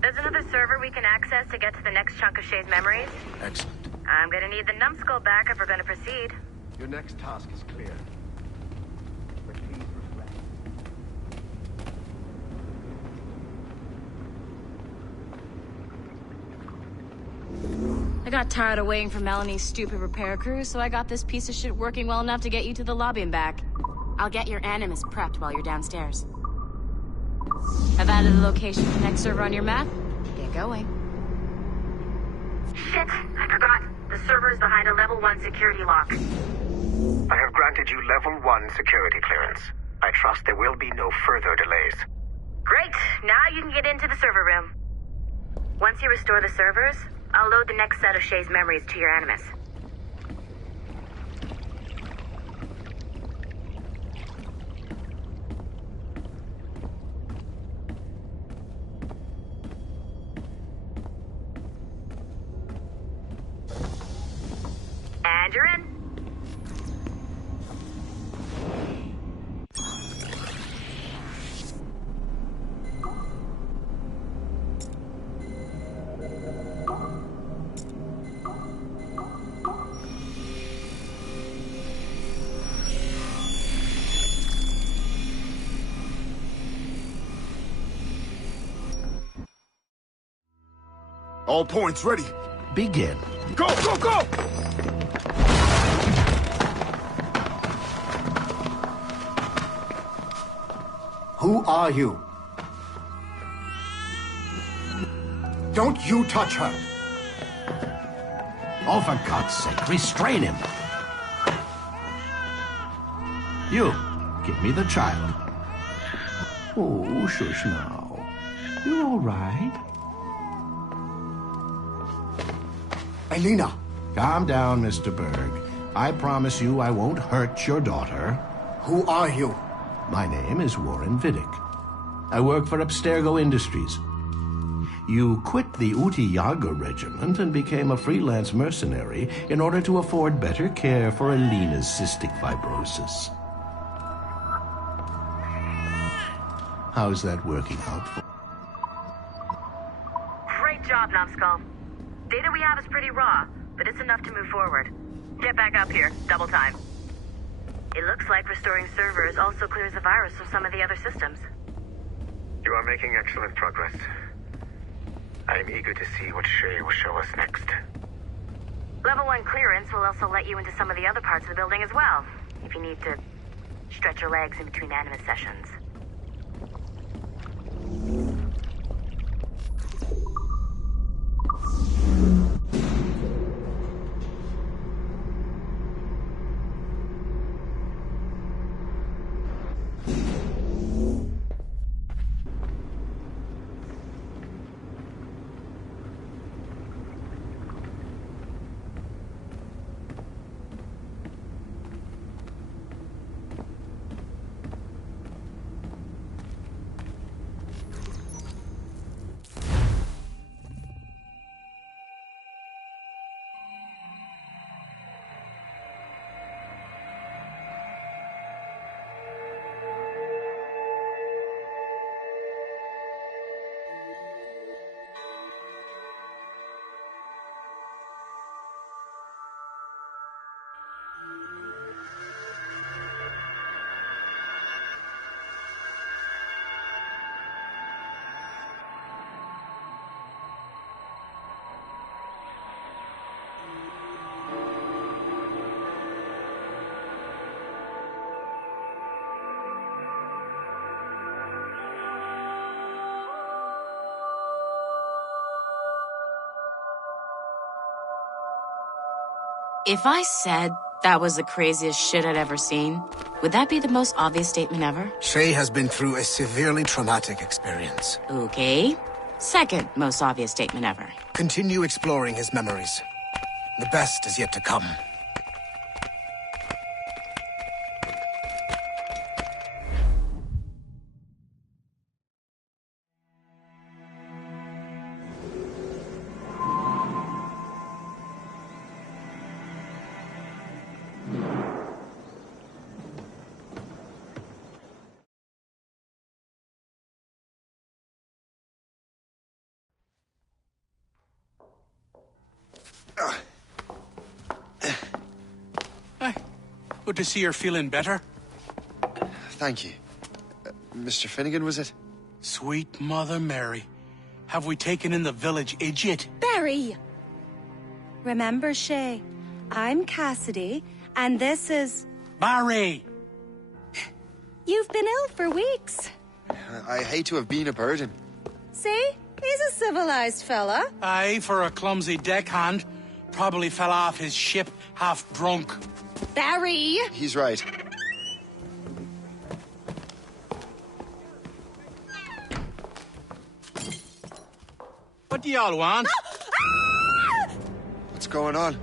There's another server we can access to get to the next chunk of Shay's memories. Excellent. I'm gonna need the numbskull back if we're gonna proceed. Your next task is clear. But please reflect. I got tired of waiting for Melanie's stupid repair crew, so I got this piece of shit working well enough to get you to the lobby and back. I'll get your Animus prepped while you're downstairs. I've added the location for the next server on your map. Get going. Shit, I forgot. The server is behind a level 1 security lock. I have granted you level 1 security clearance. I trust there will be no further delays. Great, now you can get into the server room. Once you restore the servers, I'll load the next set of Shay's memories to your Animus. And you're in. All points ready. Begin. Go, go, go! Who are you? Don't you touch her! Oh, for God's sake, restrain him! You, give me the child. Oh, shush now. You're all right. Elena! Calm down, Mr. Berg. I promise you I won't hurt your daughter. Who are you? My name is Warren Vidic. I work for Abstergo Industries. You quit the Uti Yaga regiment and became a freelance mercenary in order to afford better care for Elena's cystic fibrosis. How's that working out for? Great job, Numbskull. Data we have is pretty raw, but it's enough to move forward. Get back up here, double time. It looks like restoring servers also clears the virus from some of the other systems. You are making excellent progress. I am eager to see what Shay will show us next. Level 1 clearance will also let you into some of the other parts of the building as well, if you need to stretch your legs in between Animus sessions. If I said that was the craziest shit I'd ever seen, would that be the most obvious statement ever? Shay has been through a severely traumatic experience. Okay. Second most obvious statement ever. Continue exploring his memories. The best is yet to come. Good to see you're feeling better. Thank you. Mr. Finnegan, was it? Sweet Mother Mary. Have we taken in the village idiot? Barry! Remember, Shay, I'm Cassidy, and this is... Barry! You've been ill for weeks. I hate to have been a burden. See? He's a civilized fella. Aye, for a clumsy deckhand. Probably fell off his ship half drunk. Barry! He's right. What do y'all want? What's going on?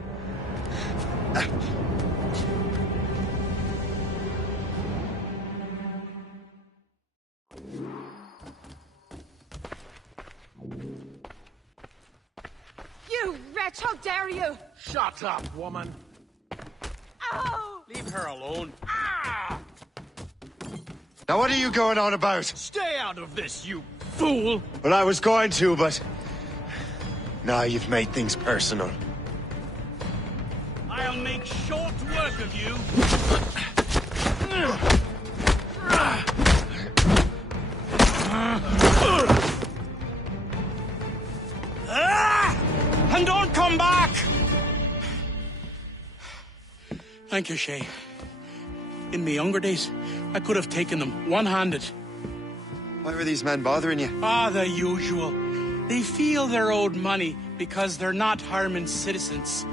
You wretch, how dare you! Shut up, woman. Ow! Leave her alone. Now what are you going on about? Stay out of this, you fool! Well, I was going to, but... Now you've made things personal. I'll make short work of you. And don't come back! Thank you, Shay. In my younger days, I could have taken them one-handed. Why were these men bothering you? The usual. They feel they're owed money because they're not harming citizens.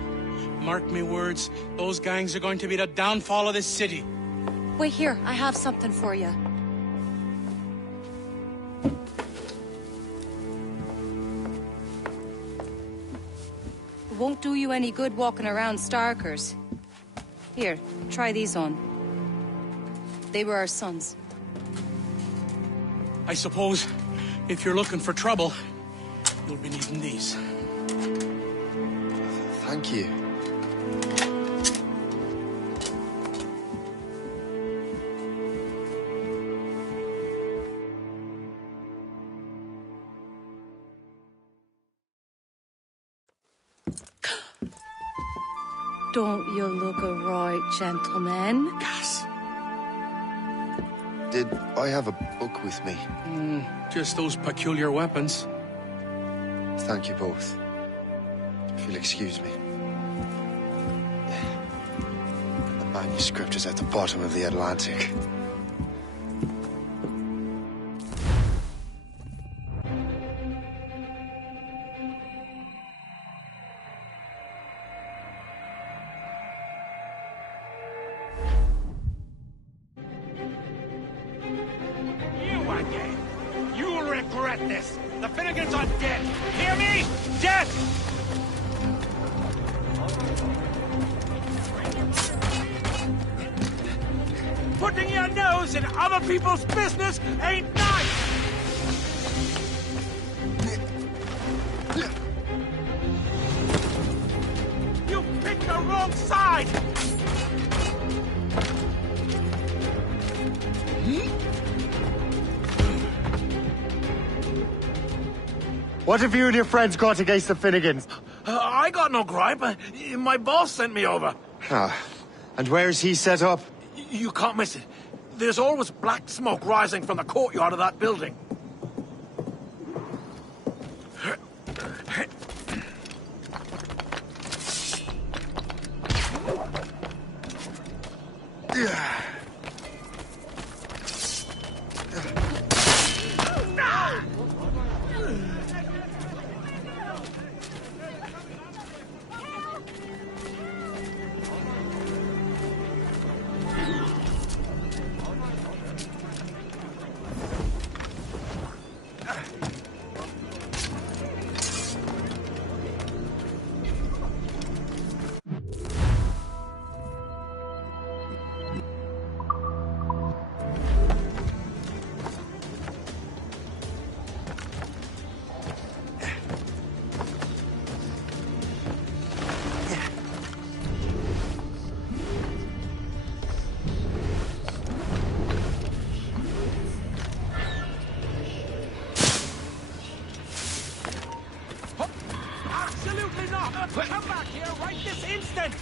Mark me words, those gangs are going to be the downfall of this city. Wait here, I have something for you. It won't do you any good walking around Starkers. Here, try these on. They were our sons. I suppose, if you're looking for trouble, you'll be needing these. Thank you. Don't you look a right, gentlemen? Gas. Did I have a book with me? Just those peculiar weapons. Thank you both. If you'll excuse me. The manuscript is at the bottom of the Atlantic. You'll regret this. The Finnegans are dead. Hear me? Dead! Putting your nose in other people's business ain't nice! You picked the wrong side! What have you and your friends got against the Finnegans? I got no gripe. My boss sent me over. And where's he set up? You can't miss it. There's always black smoke rising from the courtyard of that building. Come back here right this instant!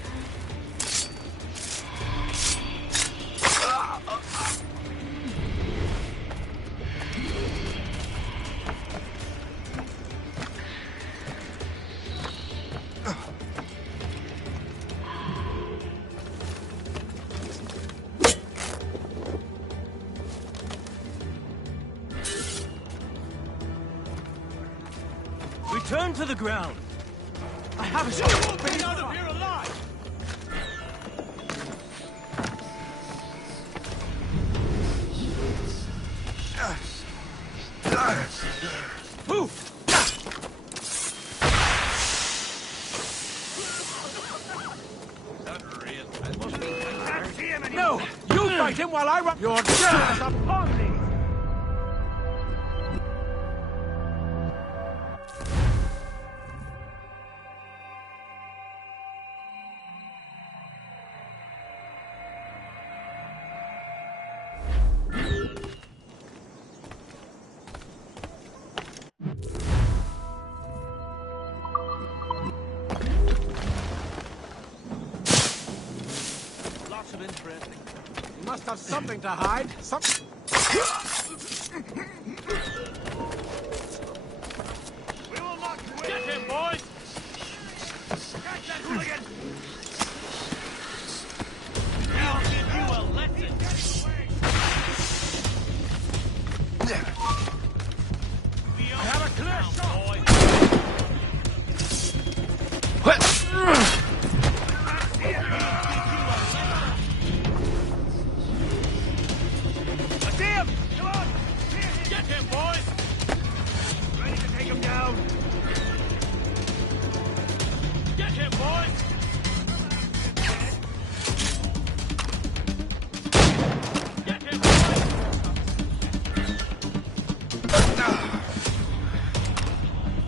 Return to the ground. I have a shot. Get out of here alive! Move! No! You fight him while I run. Your death is upon me! You must have something to hide. We will not win! Get him, boys! Catch that hooligan! I'll give you a lesson! I have a clear shot, boys!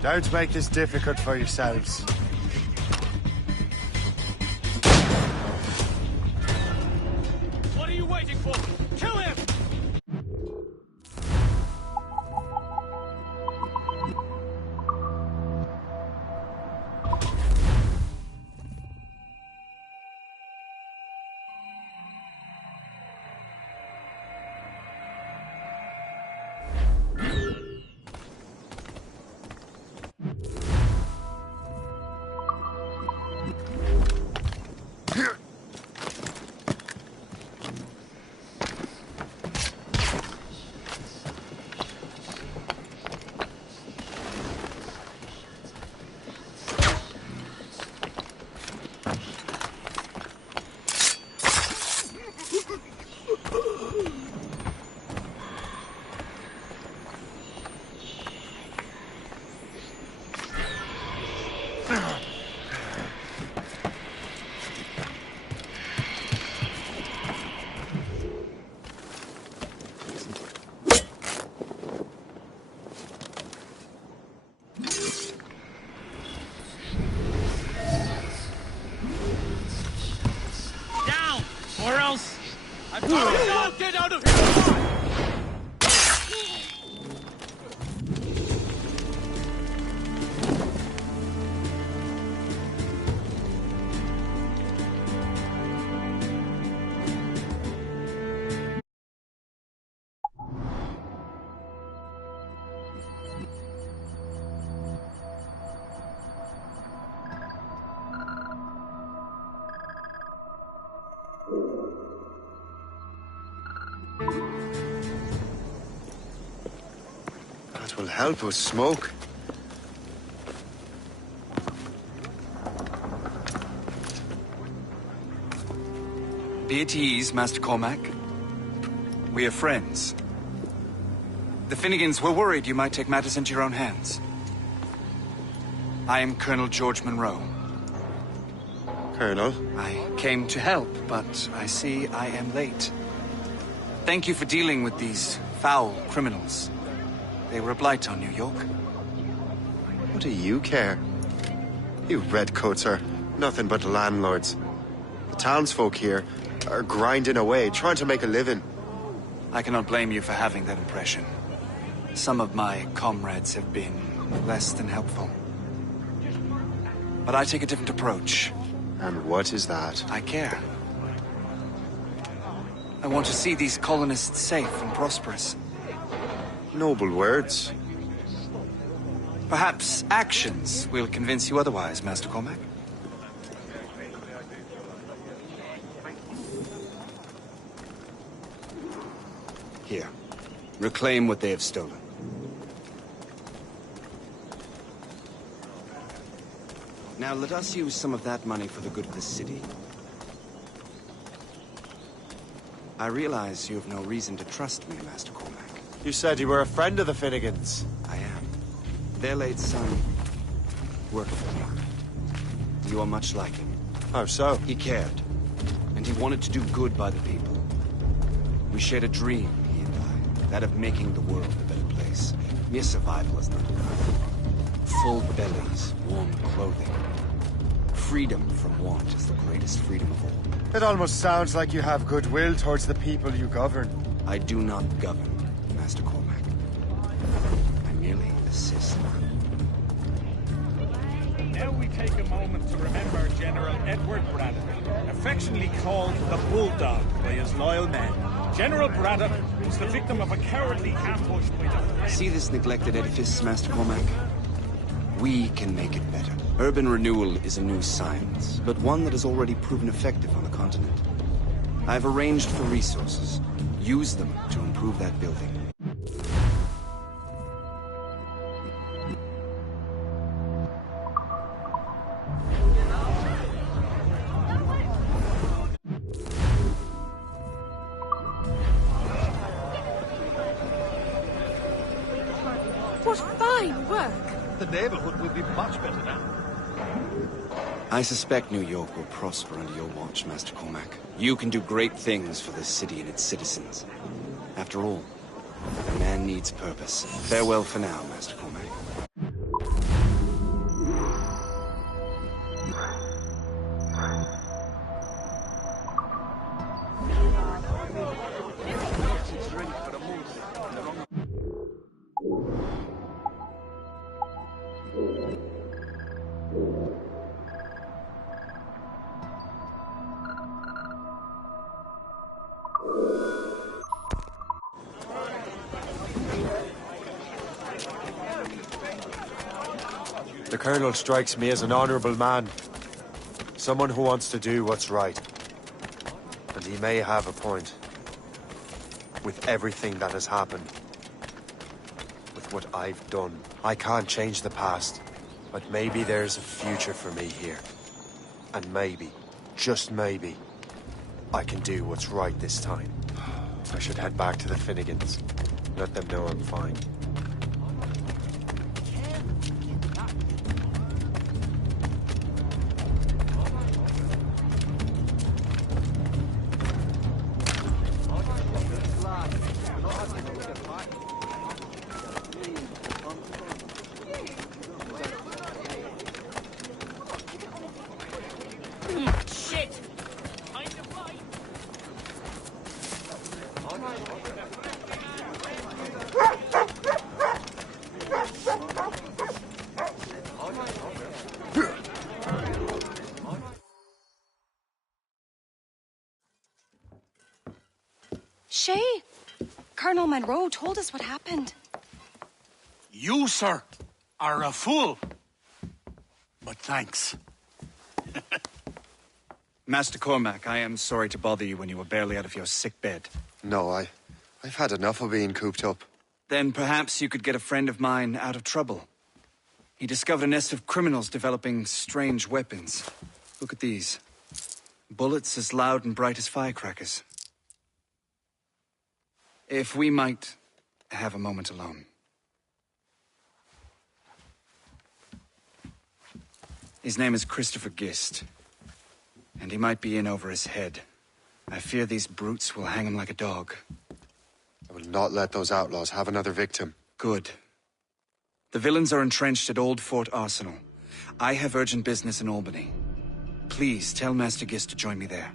Don't make this difficult for yourselves. What are you waiting for? Kill him! Or else... I'll get out of here alive! help us smoke. Be at ease, Master Cormac. We are friends. The Finnegans were worried you might take matters into your own hands. I am Colonel George Monroe. Colonel? I came to help, but I see I am late. Thank you for dealing with these foul criminals. They were a blight on New York. What do you care? You redcoats are nothing but landlords. The townsfolk here are grinding away, trying to make a living. I cannot blame you for having that impression. Some of my comrades have been less than helpful. But I take a different approach. And what is that? I care. I want to see these colonists safe and prosperous. Noble words. Perhaps actions will convince you otherwise, Master Cormac. Here. Reclaim what they have stolen. Now let us use some of that money for the good of the city. I realize you have no reason to trust me, Master Cormac. You said you were a friend of the Finnegans. I am. Their late son worked for me. You are much like him. How so? He cared, and he wanted to do good by the people. We shared a dream, he and I, that of making the world a better place. Mere survival is not enough. Full bellies, warm clothing. Freedom from want is the greatest freedom of all. It almost sounds like you have goodwill towards the people you govern. I do not govern, Master Cormac. I merely assist. Now we take a moment to remember General Edward Braddock, affectionately called the Bulldog by his loyal men. General Braddock was the victim of a cowardly ambush by the... See this neglected edifice, Master Cormac? We can make it better. Urban renewal is a new science, but one that has already proven effective on the continent. I've arranged for resources. Use them to improve that building. What fine work! The neighborhood will be much better now. I suspect New York will prosper under your watch, Master Cormac. You can do great things for this city and its citizens. After all, a man needs purpose. Farewell for now, Master Cormac. The Colonel strikes me as an honorable man. Someone who wants to do what's right. And he may have a point. With everything that has happened. With what I've done. I can't change the past. But maybe there's a future for me here. And maybe, just maybe, I can do what's right this time. I should head back to the Finnegans. Let them know I'm fine. Shay, Colonel Monroe told us what happened. You, sir, are a fool. But thanks. Master Cormac, I am sorry to bother you when you were barely out of your sick bed. No, I've had enough of being cooped up. Then perhaps you could get a friend of mine out of trouble. He discovered a nest of criminals developing strange weapons. Look at these. Bullets as loud and bright as firecrackers. If we might have a moment alone. His name is Christopher Gist. And he might be in over his head. I fear these brutes will hang him like a dog. I will not let those outlaws have another victim. Good. The villains are entrenched at Old Fort Arsenal. I have urgent business in Albany. Please tell Master Gist to join me there.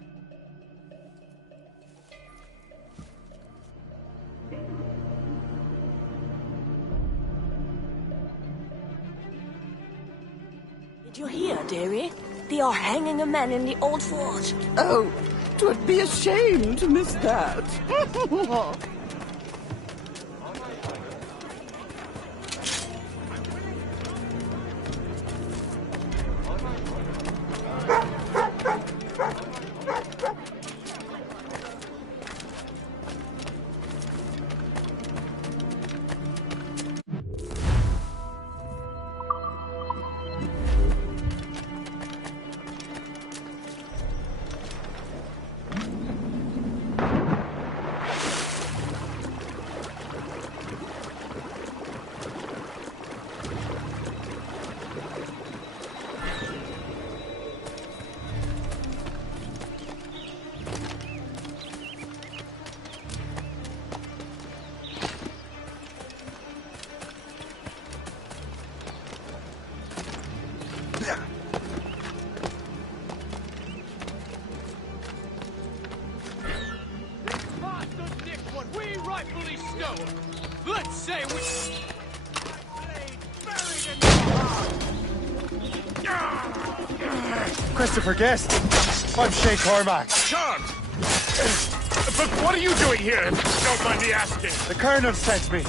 Did you hear, dearie? They are hanging a man in the old fort. Oh, 'twould be a shame to miss that. Let's say we... Christopher Guest. I'm Shay Cormac. Charmed! But what are you doing here? Don't mind me asking. The Colonel sent me.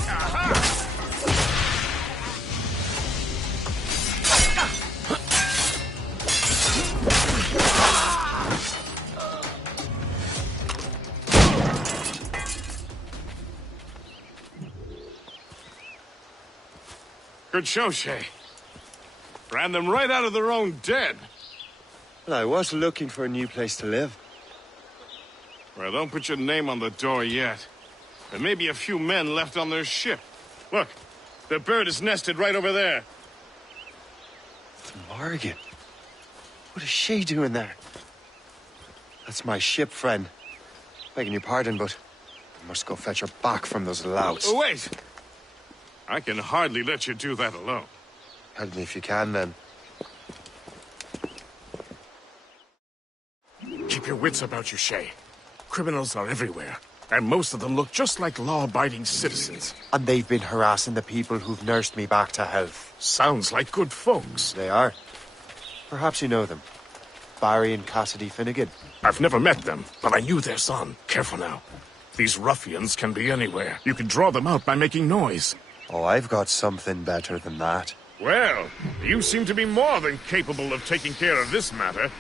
Good show, Shay. Ran them right out of their own den. Well, I was looking for a new place to live. Well, don't put your name on the door yet. There may be a few men left on their ship. Look, the bird is nested right over there. Morgan. What is she doing there? That's my ship, friend. Begging your pardon, but I must go fetch her back from those louts. Oh, wait! I can hardly let you do that alone. Help me if you can, then. Keep your wits about you, Shay. Criminals are everywhere, and most of them look just like law-abiding citizens. And they've been harassing the people who've nursed me back to health. Sounds like good folks. They are. Perhaps you know them. Barry and Cassidy Finnegan. I've never met them, but I knew their son. Careful now. These ruffians can be anywhere. You can draw them out by making noise. Oh, I've got something better than that. Well, you seem to be more than capable of taking care of this matter.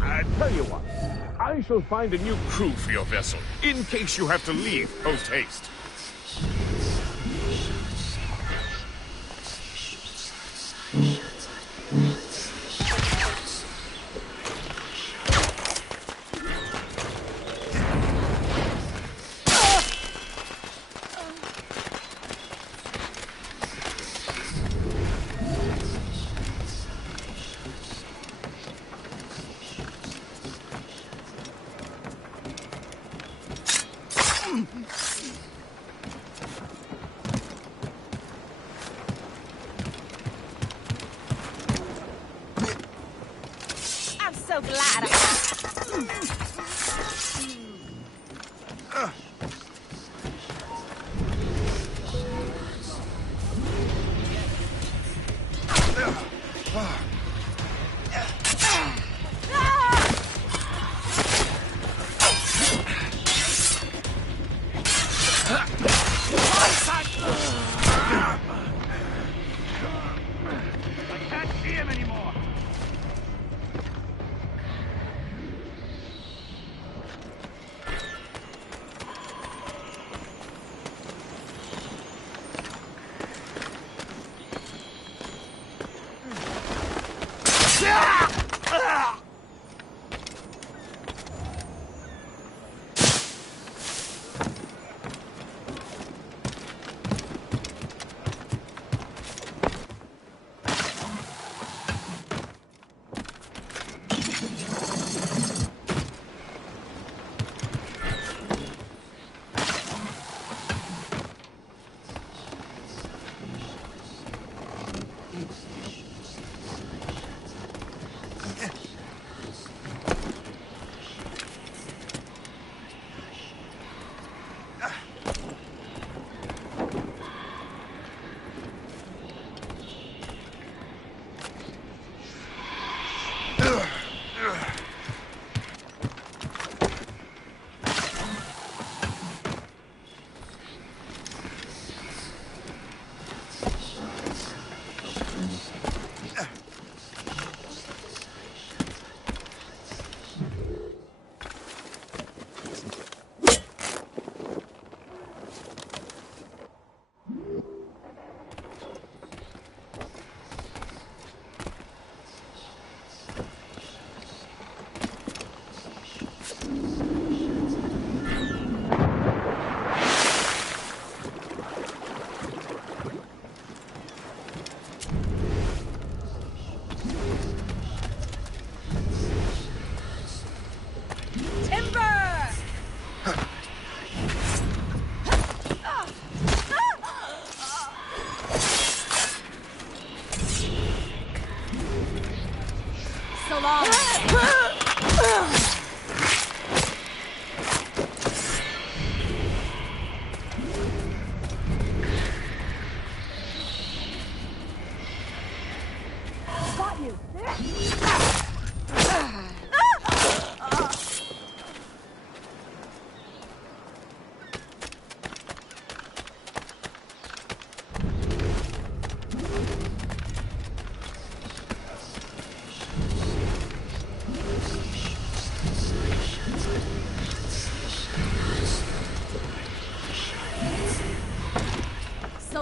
I tell you what, I shall find a new crew for your vessel, in case you have to leave post-haste. I'm so glad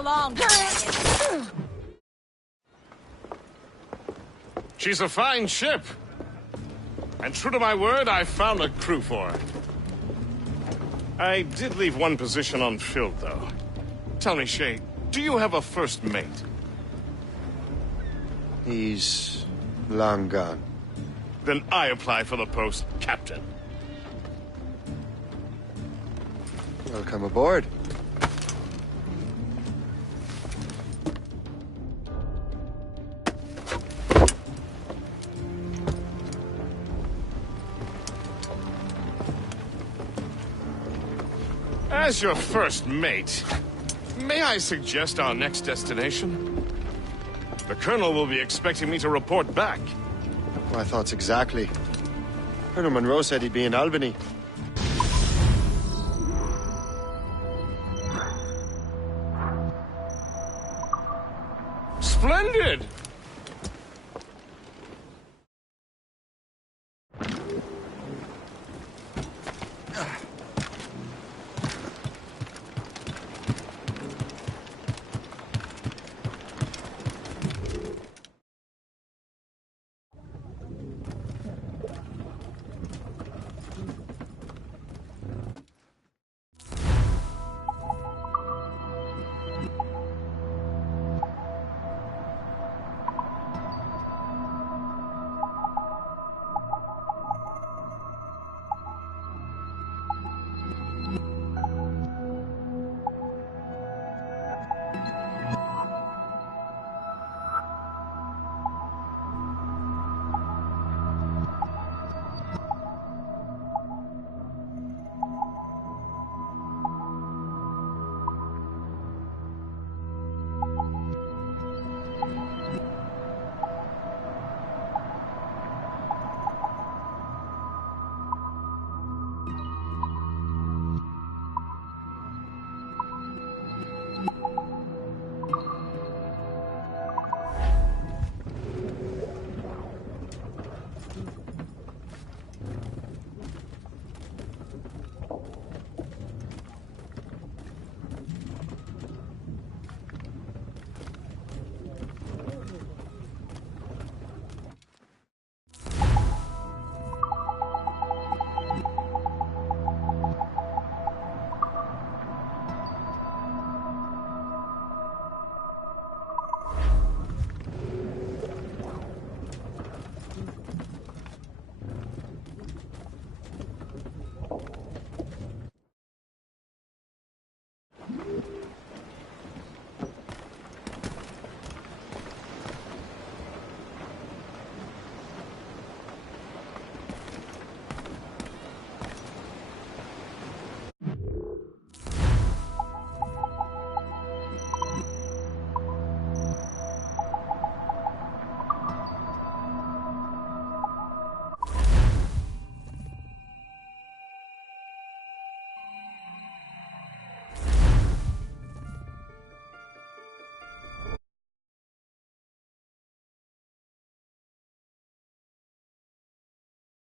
along. She's a fine ship. And true to my word, I found a crew for her. I did leave one position unfilled, though. Tell me, Shay, do you have a first mate? He's long gone. Then I apply for the post, Captain. Welcome aboard. As your first mate, may I suggest our next destination? The Colonel will be expecting me to report back. My thoughts exactly. Colonel Monroe said he'd be in Albany. Splendid!